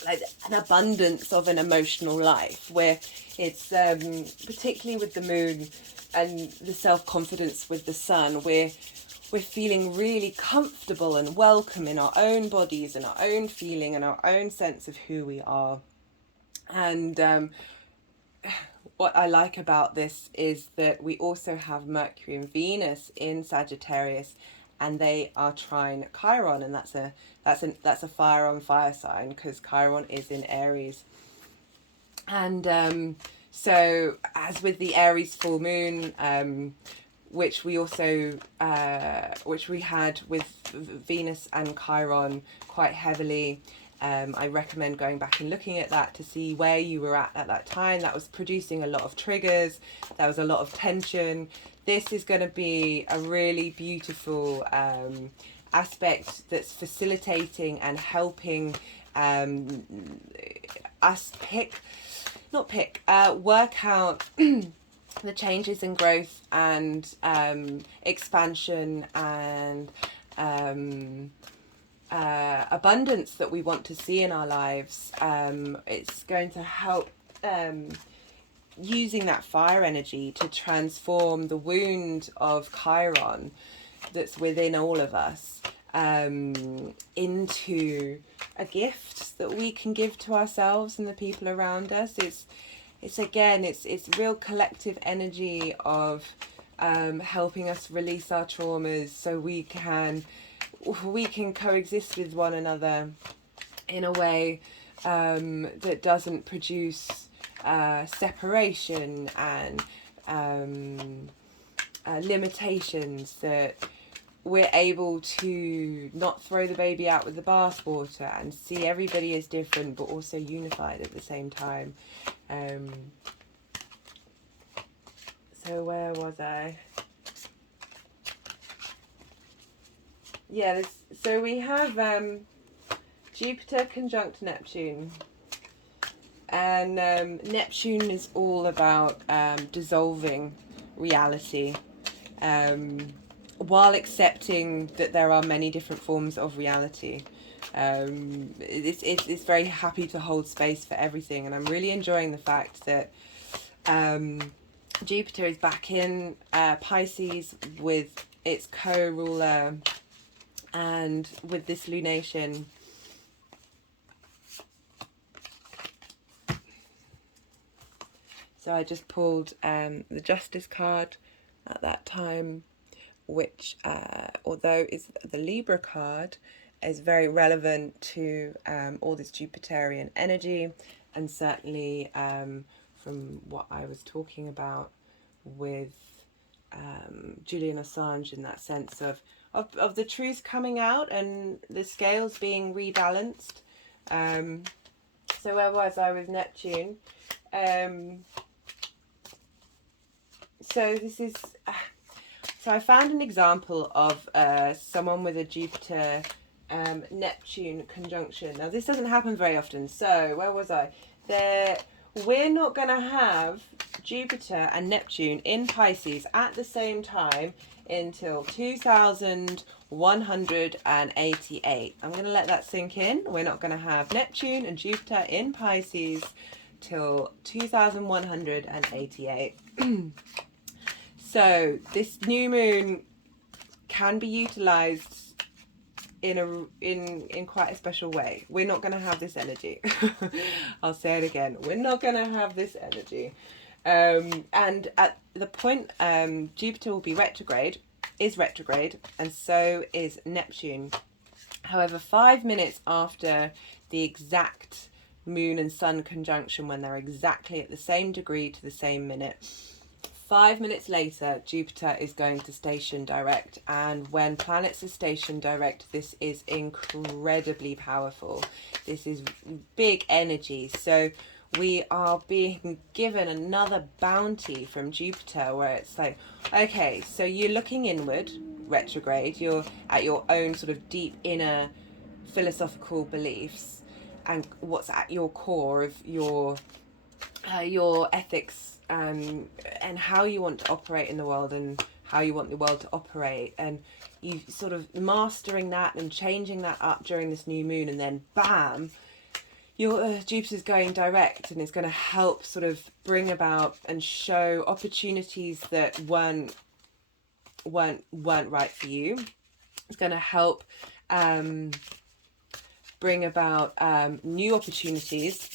like an abundance of an emotional life, where it's particularly with the moon and the self-confidence with the sun, we're feeling really comfortable and welcome in our own bodies and our own feeling and our own sense of who we are. And what I like about this is that we also have Mercury and Venus in Sagittarius, and they are trine Chiron, and that's a fire on fire sign, because Chiron is in Aries. And so, as with the Aries full moon, which we had with Venus and Chiron quite heavily, I recommend going back and looking at that to see where you were at that time. That was producing a lot of triggers. There was a lot of tension. This is going to be a really beautiful aspect that's facilitating and helping us work out the changes in growth and expansion and abundance that we want to see in our lives. It's going to help using that fire energy to transform the wound of Chiron that's within all of us into a gift that we can give to ourselves and the people around us. It's real collective energy of helping us release our traumas, so we can coexist with one another in a way that doesn't produce separation and limitations, that we're able to not throw the baby out with the bathwater and see everybody as different but also unified at the same time. So where was I? Yeah, so we have Jupiter conjunct Neptune. And Neptune is all about dissolving reality, while accepting that there are many different forms of reality. It's very happy to hold space for everything, and I'm really enjoying the fact that Jupiter is back in Pisces with its co-ruler, and with this lunation. So I just pulled the Justice card at that time, which, although is the Libra card, is very relevant to all this Jupiterian energy, and certainly from what I was talking about with Julian Assange, in that sense of the truth coming out and the scales being rebalanced. So where was I with Neptune? So this is, so I found an example of someone with a Jupiter Neptune conjunction. Now this doesn't happen very often. So where was I? We're not going to have Jupiter and Neptune in Pisces at the same time until 2188. I'm going to let that sink in. We're not going to have Neptune and Jupiter in Pisces till 2188. So this new moon can be utilized in quite a special way. We're not going to have this energy. I'll say it again. We're not going to have this energy. And at the point Jupiter will be retrograde, and so is Neptune. However, 5 minutes after the exact moon and sun conjunction, when they're exactly at the same degree to the same minute, 5 minutes later, Jupiter is going to station direct. And when planets are station direct, this is incredibly powerful. This is big energy. So we are being given another bounty from Jupiter, where it's like, okay, so you're looking inward, retrograde, you're at your own sort of deep inner philosophical beliefs and what's at your core of your ethics, and how you want to operate in the world and how you want the world to operate, and you sort of mastering that and changing that up during this new moon, and then bam, your Jupiter's going direct, and it's going to help sort of bring about and show opportunities that weren't right for you. It's going to help bring about new opportunities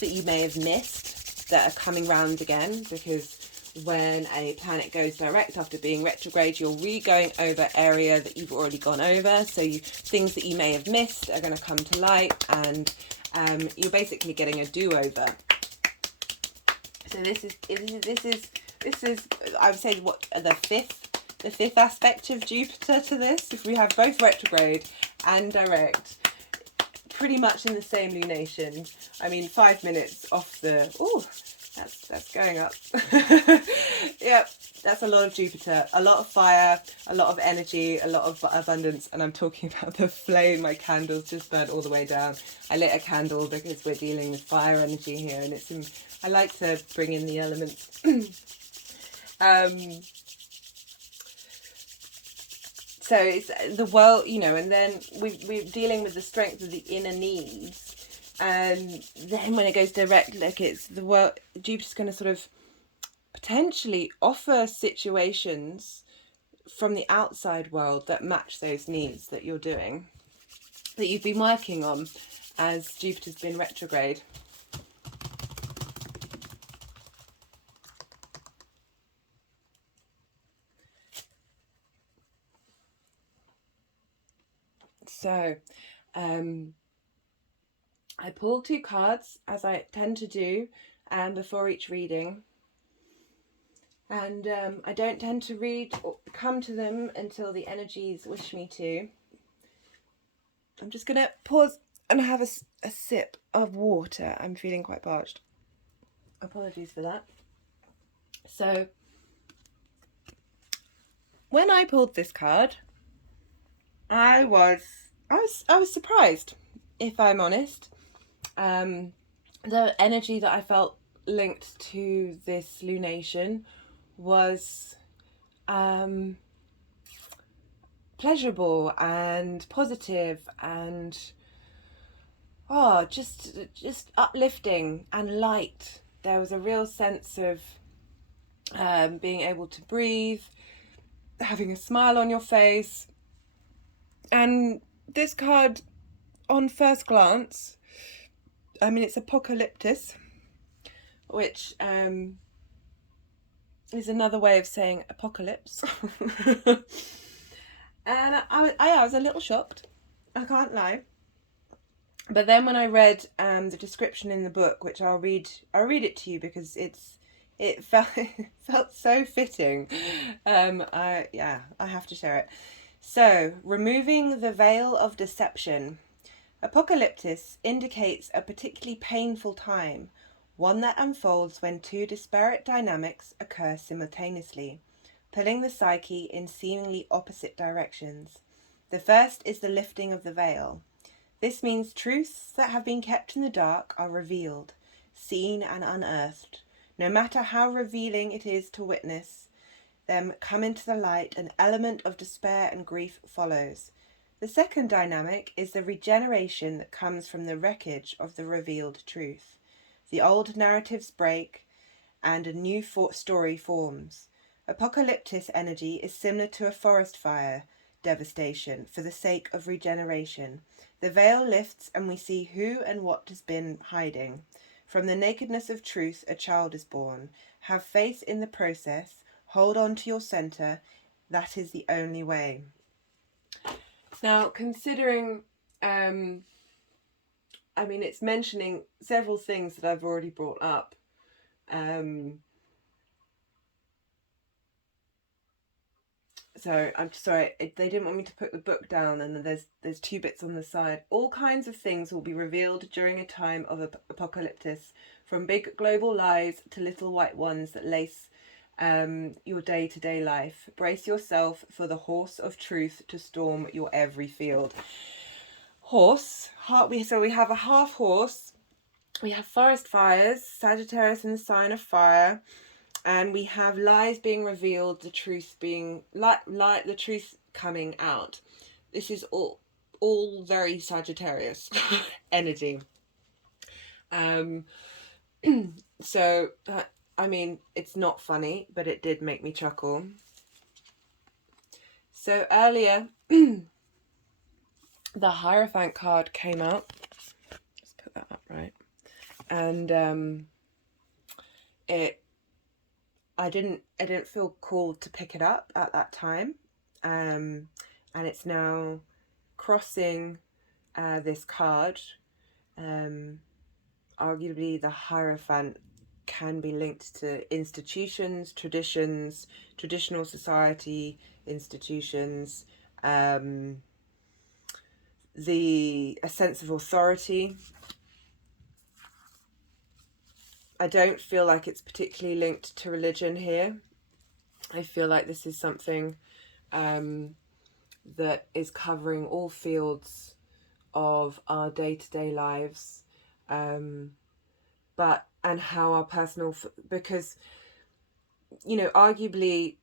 that you may have missed that are coming round again, because when a planet goes direct after being retrograde, you're re-going over area that you've already gone over. So things that you may have missed are going to come to light, and you're basically getting a do-over. So this is I would say what the fifth aspect of Jupiter to this. If we have both retrograde and direct, pretty much in the same lunation. I mean, 5 minutes off the... Oh, that's going up. Yep, that's a lot of Jupiter. A lot of fire, a lot of energy, a lot of abundance. And I'm talking about the flame. My candles just burnt all the way down. I lit a candle because we're dealing with fire energy here. And I like to bring in the elements. So it's the world, and then we're dealing with the strength of the inner needs. And then when it goes direct, like it's the world, Jupiter's going to sort of potentially offer situations from the outside world that match those needs that you're doing, that you've been working on as Jupiter's been retrograde. So, I pulled 2 cards, as I tend to do, before each reading. And I don't tend to read or come to them until the energies wish me to. I'm just going to pause and have a sip of water. I'm feeling quite parched. Apologies for that. So, when I pulled this card, I was surprised, if I'm honest. The energy that I felt linked to this lunation was pleasurable and positive and just uplifting and light. There was a real sense of being able to breathe, having a smile on your face. And this card, on first glance, I mean, it's Apocolypsis, which is another way of saying apocalypse. And I was a little shocked, I can't lie. But then when I read the description in the book, which I'll read it to you because it's it felt it felt so fitting. I have to share it. So, removing the veil of deception. Apocolypsis indicates a particularly painful time, one that unfolds when two disparate dynamics occur simultaneously, pulling the psyche in seemingly opposite directions. The first is the lifting of the veil. This means truths that have been kept in the dark are revealed, seen and unearthed. No matter how revealing it is to witness them come into the light, an element of despair and grief follows. The second dynamic is the regeneration that comes from the wreckage of the revealed truth. The old narratives break and a new story forms. Apocalyptic energy is similar to a forest fire devastation for the sake of regeneration. The veil lifts and we see who and what has been hiding. From the nakedness of truth, a child is born. Have faith in the process. Hold on to your center. That is the only way. Now, considering, it's mentioning several things that I've already brought up. So I'm sorry, they didn't want me to put the book down, and there's two bits on the side. All kinds of things will be revealed during a time of apocalypsis, from big global lies to little white ones that lace your day-to-day life. Brace yourself for the horse of truth to storm your every field. Horse, so we have a half horse. We have forest fires, Sagittarius in the sign of fire. And we have lies being revealed, the truth being the truth coming out. This is all very Sagittarius energy. So it's not funny, but it did make me chuckle. So earlier, the Hierophant card came out. Let's put that up right, and I didn't feel called to pick it up at that time, and it's now crossing this card. Arguably, the Hierophant can be linked to institutions, traditions, traditional society, institutions, a sense of authority. I don't feel like it's particularly linked to religion here. I feel like this is something that is covering all fields of our day-to-day lives, and how our personal, because, arguably,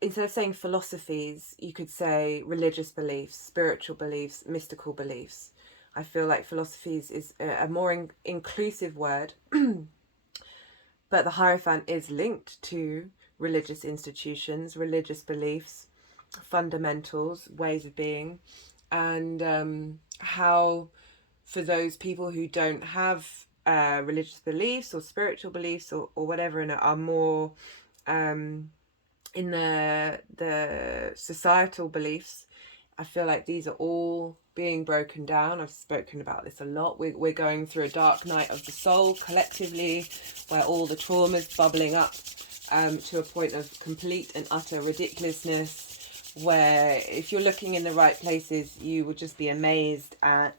instead of saying philosophies, you could say religious beliefs, spiritual beliefs, mystical beliefs. I feel like philosophies is a more inclusive word. But the Hierophant is linked to religious institutions, religious beliefs, fundamentals, ways of being, and how for those people who don't have religious beliefs or spiritual beliefs or whatever, and are more in the societal beliefs, I feel like these are all being broken down. I've spoken about this a lot. We're going through a dark night of the soul collectively, where all the trauma's bubbling up to a point of complete and utter ridiculousness, where if you're looking in the right places, you would just be amazed at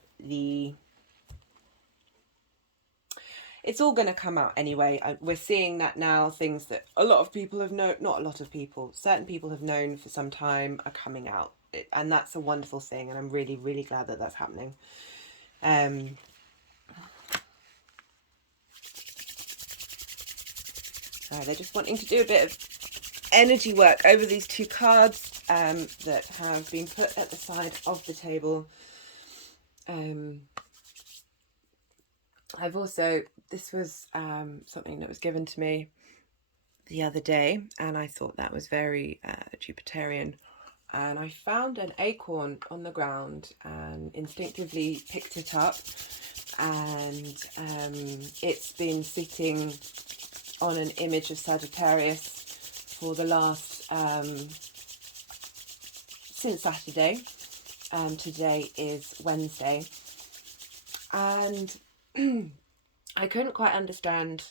it's all going to come out anyway. We're seeing that now. Things that a lot of people have known, not a lot of people, certain people have known for some time are coming out. And that's a wonderful thing, and I'm really, really glad that that's happening. They're just wanting to do a bit of energy work over these two cards that have been put at the side of the table. I've also, this was something that was given to me the other day, and I thought that was very Jupiterian. And I found an acorn on the ground and instinctively picked it up, and it's been sitting on an image of Sagittarius for the last since Saturday. Today is Wednesday, and I couldn't quite understand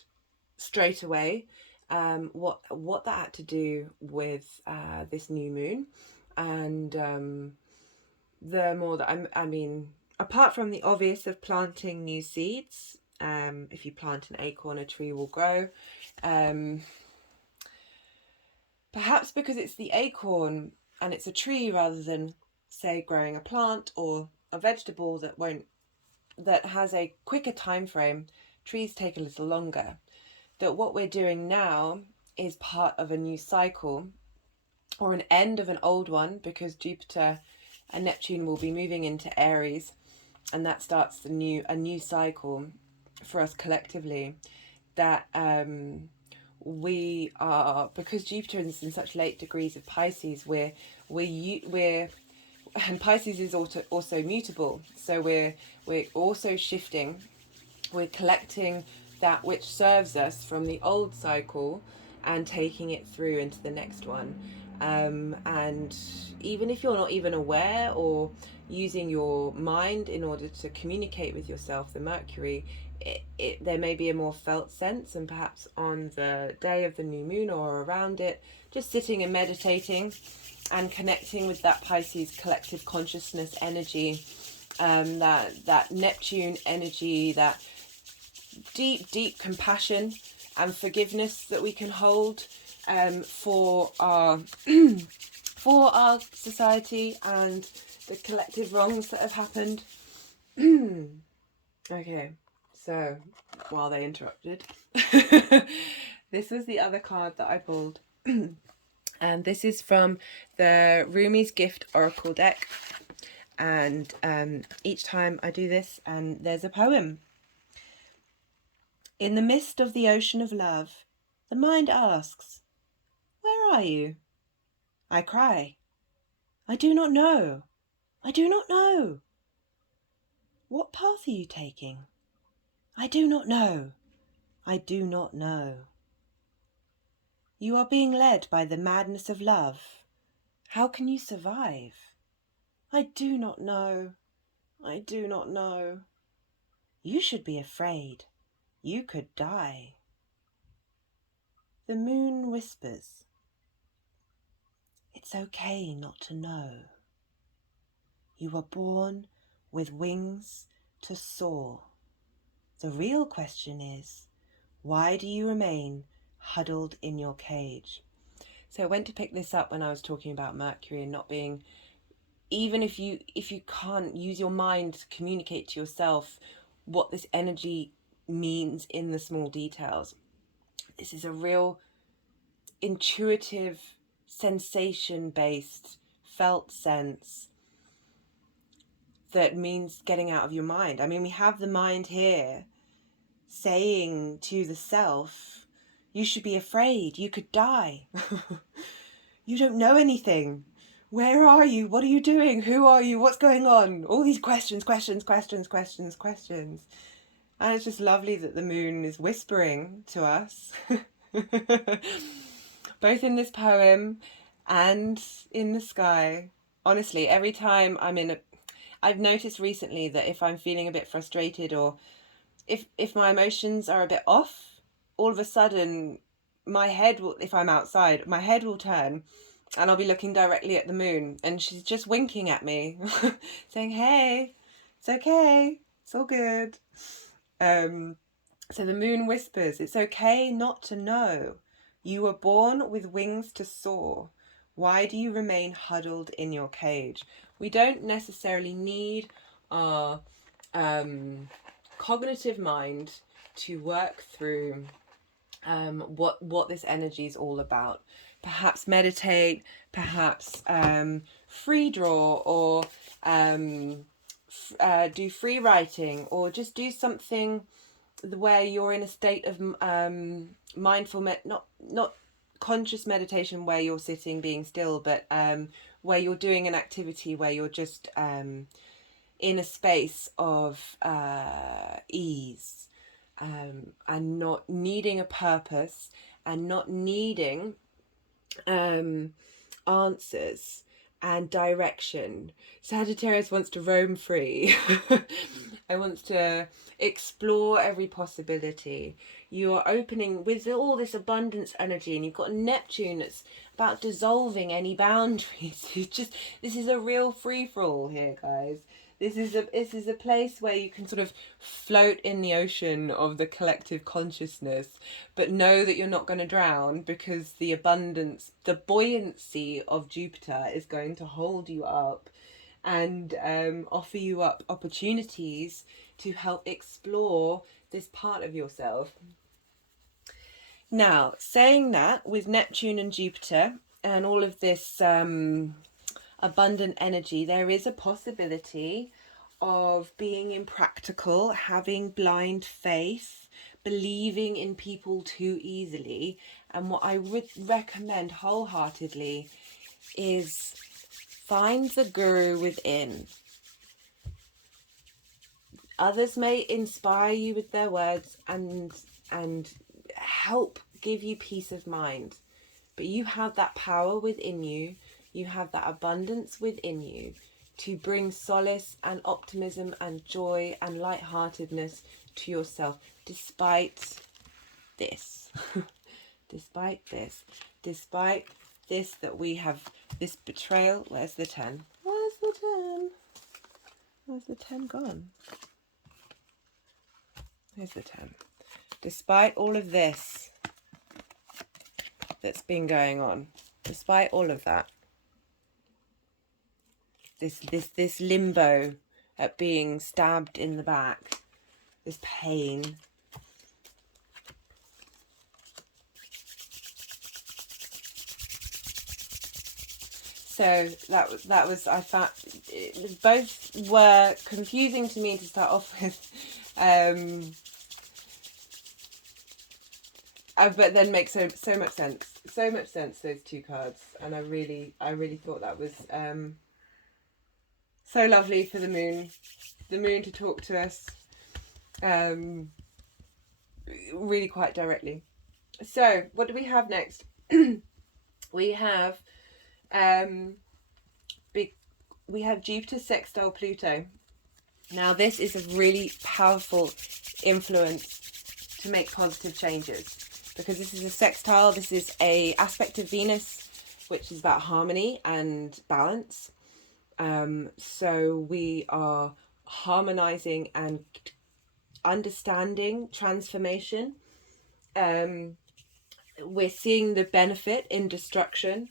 straight away what that had to do with this new moon. And the more that I mean, apart from the obvious of planting new seeds, if you plant an acorn, a tree will grow. Perhaps because it's the acorn and it's a tree rather than, say, growing a plant or a vegetable that has a quicker time frame, trees take a little longer. That what we're doing now is part of a new cycle or an end of an old one, because Jupiter and Neptune will be moving into Aries, and that starts a new cycle for us collectively. That we are, because Jupiter is in such late degrees of Pisces, we're and Pisces is also mutable, so we're also shifting. We're collecting that which serves us from the old cycle and taking it through into the next one. And even if you're not even aware or using your mind in order to communicate with yourself, the Mercury, there may be a more felt sense, and perhaps on the day of the new moon or around it, just sitting and meditating and connecting with that Pisces collective consciousness energy, that Neptune energy, that deep compassion and forgiveness that we can hold for our for our society and the collective wrongs that have happened. Okay, so while they interrupted, this was the other card that I pulled. And this is from the Rumi's Gift Oracle deck. And each time I do this, and there's a poem. In the midst of the ocean of love, the mind asks, "Where are you?" I cry, "I do not know. I do not know." "What path are you taking?" "I do not know. I do not know." "You are being led by the madness of love. How can you survive?" "I do not know. I do not know." "You should be afraid. You could die." The moon whispers, "It's okay not to know. You were born with wings to soar. The real question is, why do you remain huddled in your cage?" So I went to pick this up when I was talking about Mercury and not being, even if you can't use your mind to communicate to yourself what this energy means in the small details. This is a real intuitive, sensation-based, felt sense that means getting out of your mind. I mean, we have the mind here saying to the self, "You should be afraid. You could die. You don't know anything. Where are you? What are you doing? Who are you? What's going on?" All these questions. And it's just lovely that the moon is whispering to us, both in this poem and in the sky. Honestly, every time I've noticed recently that if I'm feeling a bit frustrated, or if my emotions are a bit off, all of a sudden my head will, if I'm outside, my head will turn and I'll be looking directly at the moon, and she's just winking at me, saying, "Hey, it's okay, it's all good." So the moon whispers, "It's okay not to know. You were born with wings to soar. Why do you remain huddled in your cage?" We don't necessarily need our cognitive mind to work through what this energy is all about. Perhaps meditate, perhaps free draw, or do free writing, or just do something where you're in a state of mindful, not conscious meditation where you're sitting being still, but where you're doing an activity where you're just in a space of ease, and not needing a purpose, and not needing answers, and direction. Sagittarius wants to roam free. I wants to explore every possibility. You are opening with all this abundance energy, and you've got Neptune that's about dissolving any boundaries. This is a real free-for-all here, guys. This is a place where you can sort of float in the ocean of the collective consciousness, but know that you're not going to drown, because the abundance, the buoyancy of Jupiter is going to hold you up and offer you up opportunities to help explore this part of yourself. Now, saying that, with Neptune and Jupiter and all of this abundant energy, there is a possibility of being impractical, having blind faith, believing in people too easily. And what I would recommend wholeheartedly is find the guru within. Others may inspire you with their words and help give you peace of mind, but you have that power within you. You have that abundance within you to bring solace and optimism and joy and lightheartedness to yourself, despite this. despite this, that we have this betrayal. Where's the 10? Where's the 10? Where's the 10 gone? Here's the 10. Despite all of this that's been going on, despite all of that, this limbo at being stabbed in the back, this pain, so that was I found both were confusing to me to start off with, but then make so much sense, those two cards, and I really thought that was so lovely for the moon to talk to us really quite directly. So what do we have next? we have Jupiter sextile Pluto. Now this is a really powerful influence to make positive changes, because this is a sextile. This is a aspect of Venus, which is about harmony and balance. So we are harmonizing and understanding transformation. We're seeing the benefit in destruction,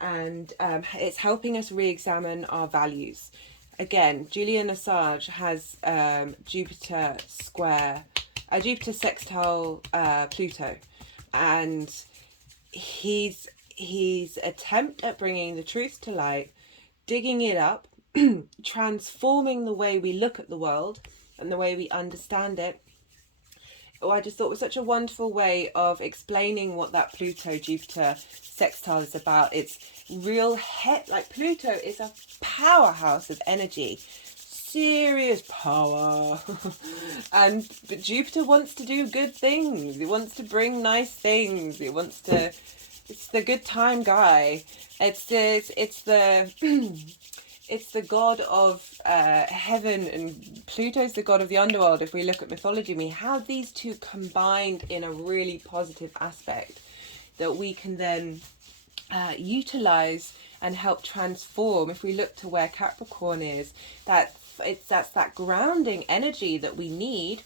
and it's helping us re-examine our values. Again, Julian Assange has Jupiter sextile Pluto, and his attempt at bringing the truth to light, digging it up, transforming the way we look at the world and the way we understand it. I just thought it was such a wonderful way of explaining what that Pluto-Jupiter sextile is about. It's real like Pluto is a powerhouse of energy, serious power. But Jupiter wants to do good things. It wants to bring nice things. It's the good time guy. It's the god of heaven, and Pluto's the god of the underworld. If we look at mythology, we have these two combined in a really positive aspect that we can then utilize and help transform. If we look to where Capricorn is, that's that grounding energy that we need,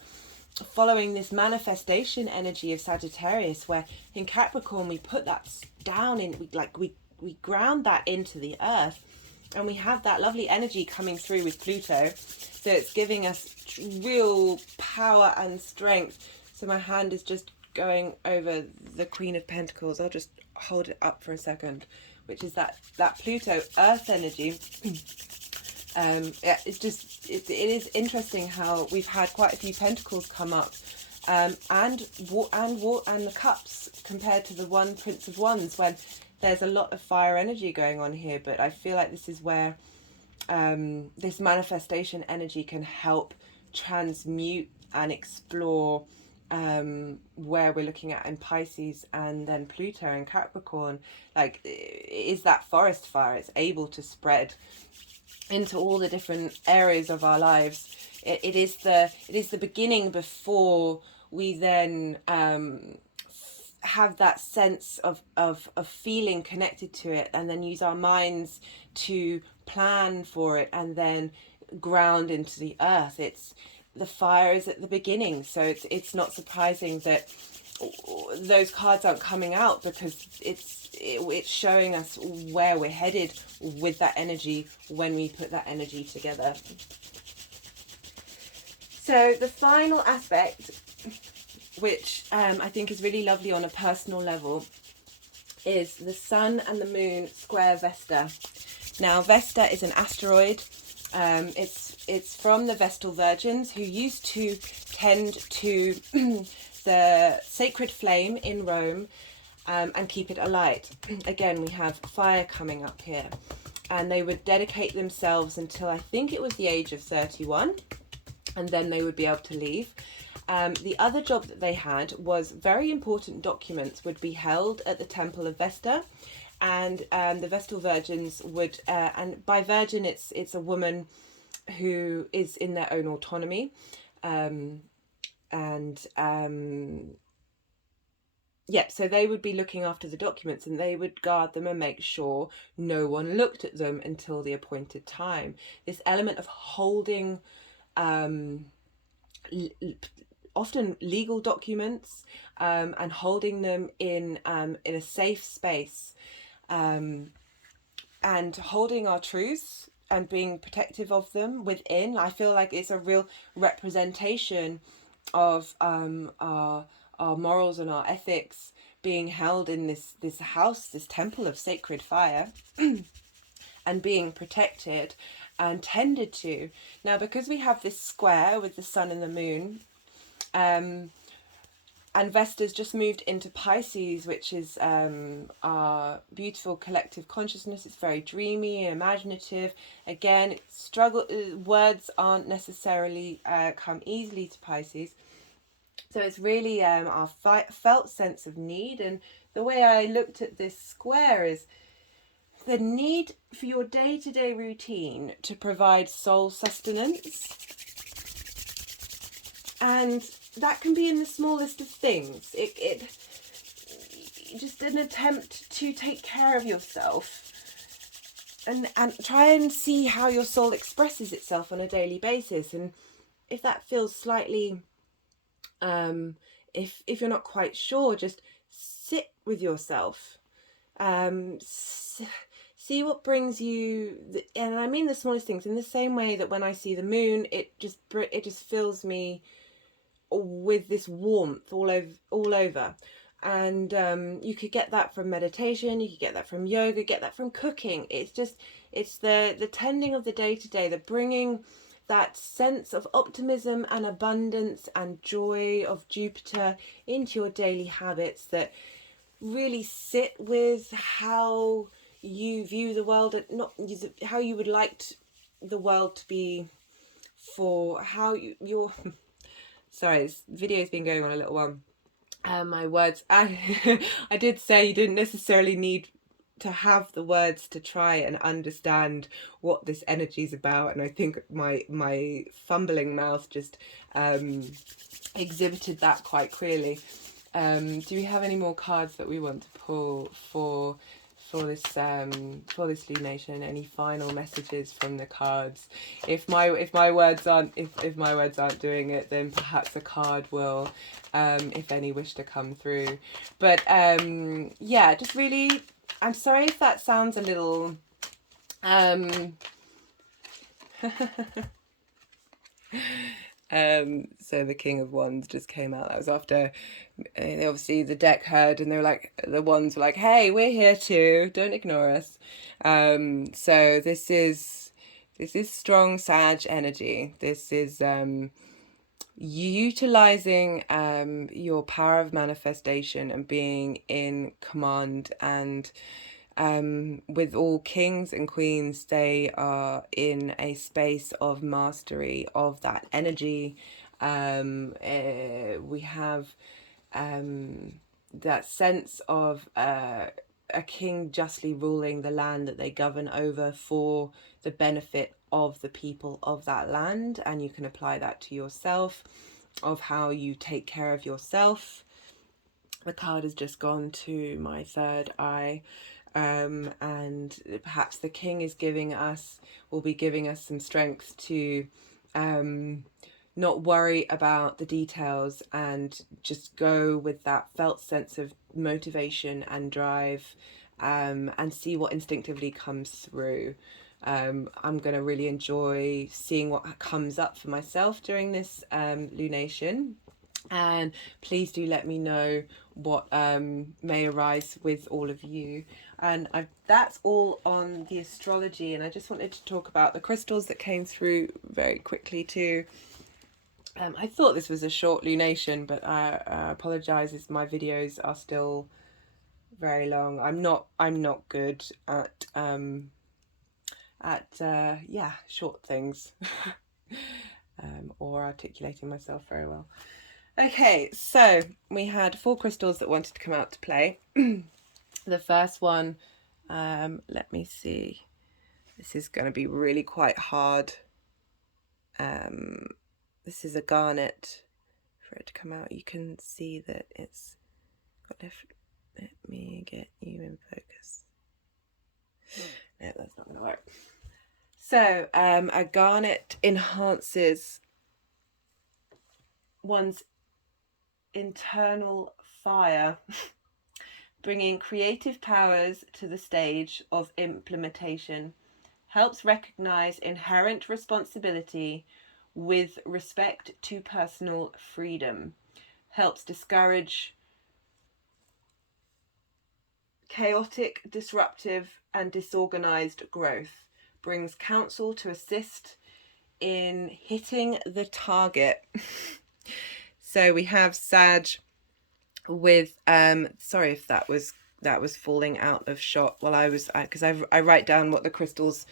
following this manifestation energy of Sagittarius, where in Capricorn we put that down in, we ground that into the earth. And we have that lovely energy coming through with Pluto. So it's giving us real power and strength. So my hand is just going over the Queen of Pentacles. I'll just hold it up for a second, which is that Pluto earth energy. Yeah, it is interesting how we've had quite a few Pentacles come up, and the Cups compared to the one Prince of Wands, when there's a lot of fire energy going on here. But I feel like this is where this manifestation energy can help transmute and explore where we're looking at in Pisces, and then Pluto and Capricorn, like, is that forest fire. It's able to spread into all the different areas of our lives. It is the beginning before we then have that sense of feeling connected to it, and then use our minds to plan for it, and then ground into the earth. It's the fire is at the beginning, so it's not surprising that those cards aren't coming out, because it's showing us where we're headed with that energy when we put that energy together. So the final aspect, which I think is really lovely on a personal level, is the Sun and the Moon square Vesta. Now, Vesta is an asteroid. It's from the Vestal Virgins, who used to tend to the sacred flame in Rome, and keep it alight. Again, we have fire coming up here, and they would dedicate themselves until, I think it was the age of 31, and then they would be able to leave. The other job that they had was very important documents would be held at the Temple of Vesta, and the Vestal Virgins would, and by virgin it's a woman who is in their own autonomy, yeah, so they would be looking after the documents, and they would guard them and make sure no one looked at them until the appointed time. This element of holding often legal documents, and holding them in a safe space, and holding our truths and being protective of them within. I feel like it's a real representation of our morals and our ethics being held in this house, this temple of sacred fire, and being protected and tended to. Now, because we have this square with the Sun and the Moon, and Vesta's just moved into Pisces, which is our beautiful collective consciousness. It's very dreamy, imaginative. Again, words aren't necessarily come easily to Pisces. So it's really our felt sense of need. And the way I looked at this square is the need for your day-to-day routine to provide soul sustenance. And that can be in the smallest of things. It just an attempt to take care of yourself, and try and see how your soul expresses itself on a daily basis. And if that feels slightly, if you're not quite sure, just sit with yourself, see what brings you, and I mean the smallest things, in the same way that when I see the moon, it just fills me with this warmth all over. And you could get that from meditation, you could get that from yoga, get that from cooking. It's the tending of the day-to-day, the bringing that sense of optimism and abundance and joy of Jupiter into your daily habits that really sit with how you view the world, and not how you would like the world to be, for how you're sorry, this video's been going on a little while. My words, I did say you didn't necessarily need to have the words to try and understand what this energy is about, and I think my fumbling mouth just exhibited that quite clearly. Do we have any more cards that we want to pull for this lunation? Any final messages from the cards? If my words aren't doing it, then perhaps a card will, if any wish to come through. But yeah, just really, I'm sorry if that sounds a little so the King of Wands just came out. That was after obviously the deck heard, and they were like, the wands were like, hey, we're here too, don't ignore us. So this is strong Sag energy. This is utilizing your power of manifestation and being in command. And with all kings and queens, they are in a space of mastery of that energy, We have that sense of a king justly ruling the land that they govern over for the benefit of the people of that land, and you can apply that to yourself, of how you take care of yourself. The card has just gone to my third eye, and perhaps the king will be giving us some strength to not worry about the details and just go with that felt sense of motivation and drive, and see what instinctively comes through. I'm going to really enjoy seeing what comes up for myself during this lunation. And please do let me know what may arise with all of you. And that's all on the astrology, and I just wanted to talk about the crystals that came through very quickly too. I thought this was a short lunation, but I apologise if my videos are still very long. I'm not good at short things or articulating myself very well. Okay, so we had 4 crystals that wanted to come out to play. The first one, let me see. This is going to be really quite hard. This is a garnet. For it to come out, you can see that it's got let me get you in focus. No, that's not going to work. So, a garnet enhances one's internal fire, bringing creative powers to the stage of implementation, helps recognize inherent responsibility with respect to personal freedom, helps discourage chaotic, disruptive, and disorganized growth, brings counsel to assist in hitting the target. So we have Sag with sorry if that was falling out of shot while I was, because I write down what the crystals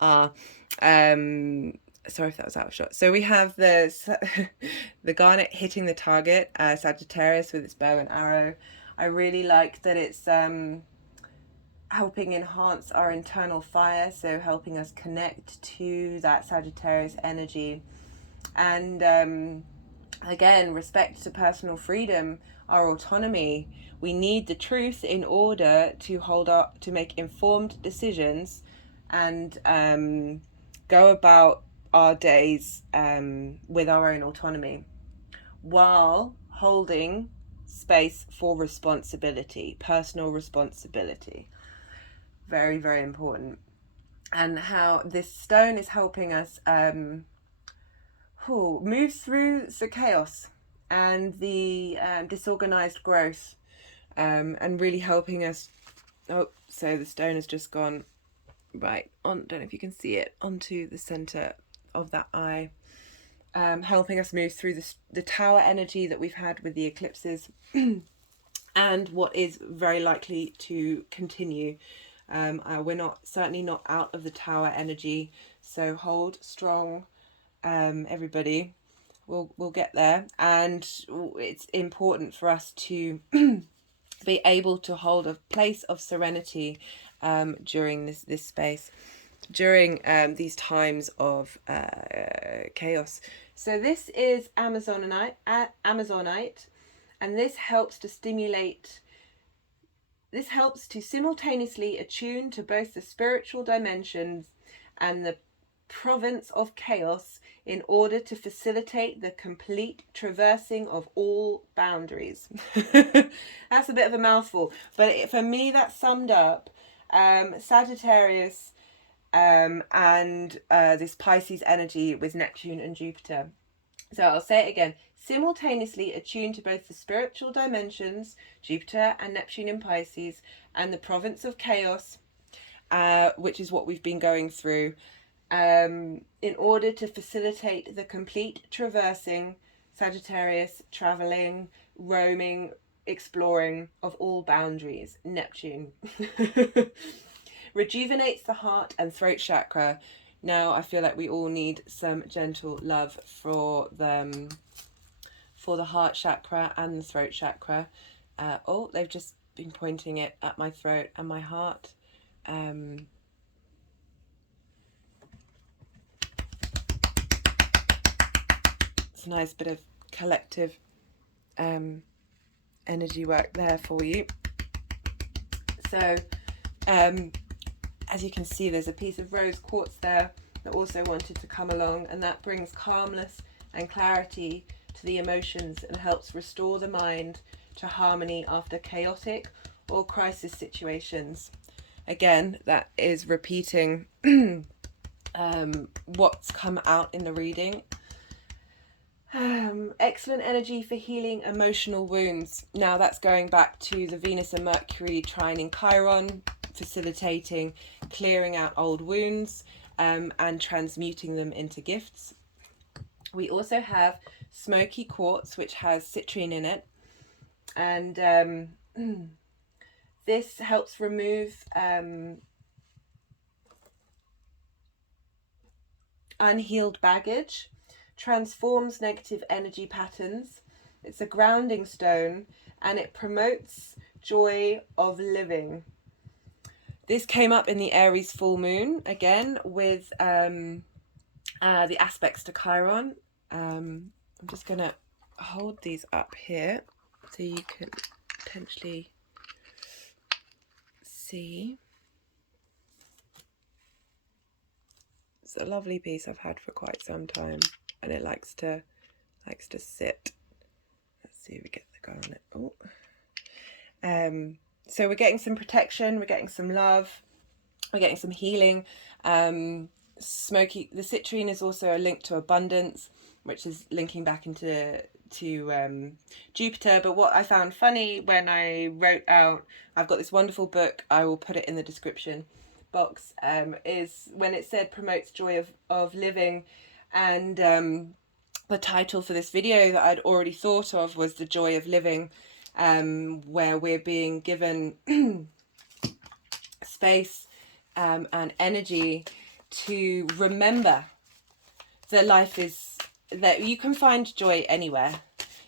are. Sorry if that was out of shot. So we have the garnet hitting the target, Sagittarius with its bow and arrow. I really like that it's helping enhance our internal fire, so helping us connect to that Sagittarius energy. And again, respect to personal freedom, our autonomy. We need the truth in order to make informed decisions and go about our days with our own autonomy, while holding space for responsibility, personal responsibility. Very, very important. And how this stone is helping us move through the chaos and the disorganized growth, and really helping us. Oh, so the stone has just gone right on, don't know if you can see it, onto the center of that eye, helping us move through the tower energy that we've had with the eclipses and what is very likely to continue. We're certainly not out of the tower energy, so hold strong, everybody. We'll get there, and it's important for us to be able to hold a place of serenity during this space, during these times of chaos. So this is Amazonite, and this helps to simultaneously attune to both the spiritual dimensions and the province of chaos in order to facilitate the complete traversing of all boundaries. That's a bit of a mouthful, but for me that summed up Sagittarius and this Pisces energy with Neptune and Jupiter. So I'll say it again. Simultaneously attune to both the spiritual dimensions, Jupiter and Neptune in Pisces, and the province of chaos, which is what we've been going through, in order to facilitate the complete traversing, Sagittarius, traveling, roaming, exploring of all boundaries, Neptune. Rejuvenates the heart and throat chakra, Now I feel like we all need some gentle love for the heart chakra and the throat chakra. Oh, they've just been pointing it at my throat and my heart. It's a nice bit of collective energy work there for you. So as you can see, there's a piece of rose quartz there that also wanted to come along, and that brings calmness and clarity to the emotions and helps restore the mind to harmony after chaotic or crisis situations. Again, that is repeating what's come out in the reading. Excellent energy for healing emotional wounds. Now that's going back to the Venus and Mercury trine in Chiron, facilitating clearing out old wounds and transmuting them into gifts. We also have smoky quartz, which has citrine in it, and this helps remove unhealed baggage, transforms negative energy patterns. It's a grounding stone, and it promotes joy of living. This came up in the Aries full moon, again with the aspects to Chiron. I'm just going to hold these up here so you can potentially see. It's a lovely piece I've had for quite some time, and it likes to sit. Let's see if we get the guy on it. Oh. So we're getting some protection, we're getting some love, we're getting some healing. The citrine is also a link to abundance, which is linking back into Jupiter. But what I found funny when I wrote out, I've got this wonderful book, I will put it in the description box, is when it said promotes joy of living, and the title for this video that I'd already thought of was The Joy of Living, where we're being given space and energy to remember that life is, that you can find joy anywhere.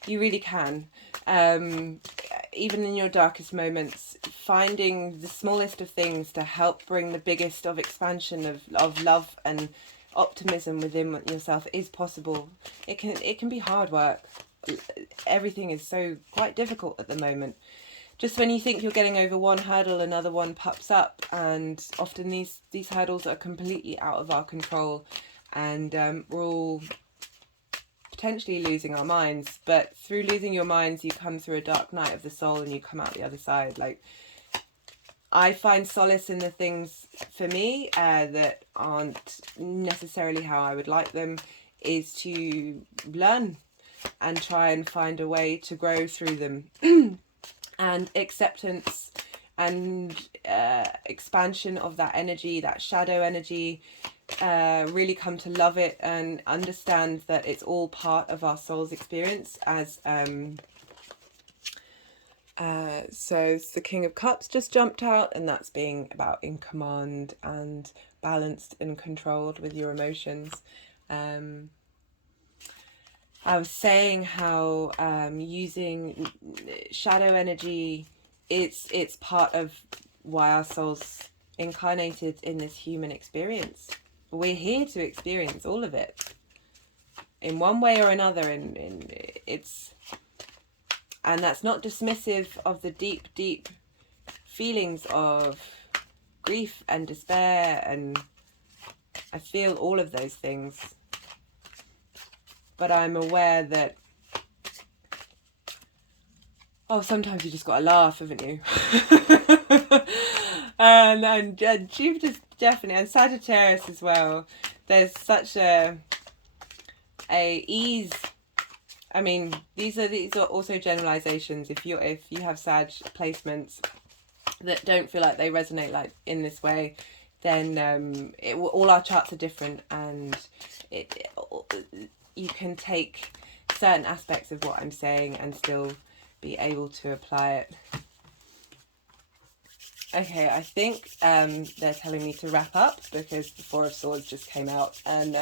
You really can. Even in your darkest moments, finding the smallest of things to help bring the biggest of expansion of love and optimism within yourself is possible. It can be hard work. Everything is so quite difficult at the moment. Just when you think you're getting over one hurdle, another one pops up, and often these hurdles are completely out of our control, and we're all potentially losing our minds. But through losing your minds, you come through a dark night of the soul and you come out the other side. Like, I find solace in the things, for me, that aren't necessarily how I would like them, is to learn and try and find a way to grow through them. And acceptance and expansion of that energy, that shadow energy, really come to love it and understand that it's all part of our soul's experience. As so the King of Cups just jumped out, and that's being about in command and balanced and controlled with your emotions. I was saying how using shadow energy, it's part of why our soul's incarnated in this human experience. We're here to experience all of it in one way or another, and that's not dismissive of the deep feelings of grief and despair, and I feel all of those things. But I'm aware that, sometimes you just got to laugh, haven't you? and Jupiter's definitely, and Sagittarius as well. There's such a ease. I mean, these are also generalizations. If you have Sag placements that don't feel like they resonate like in this way, then all our charts are different, and you can take certain aspects of what I'm saying and still be able to apply it. Okay, I think they're telling me to wrap up because the Four of Swords just came out and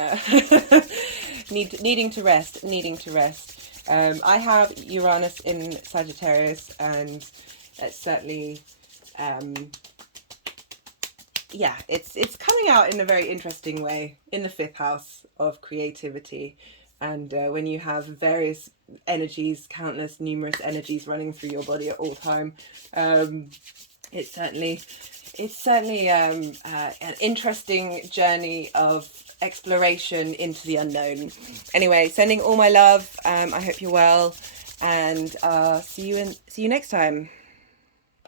needing to rest, needing to rest. I have Uranus in Sagittarius, and it's certainly, yeah, it's coming out in a very interesting way in the 5th house of creativity. And when you have various energies, countless, numerous energies running through your body at all time, it's certainly an interesting journey of exploration into the unknown. Anyway, sending all my love. I hope you're well, and see you next time.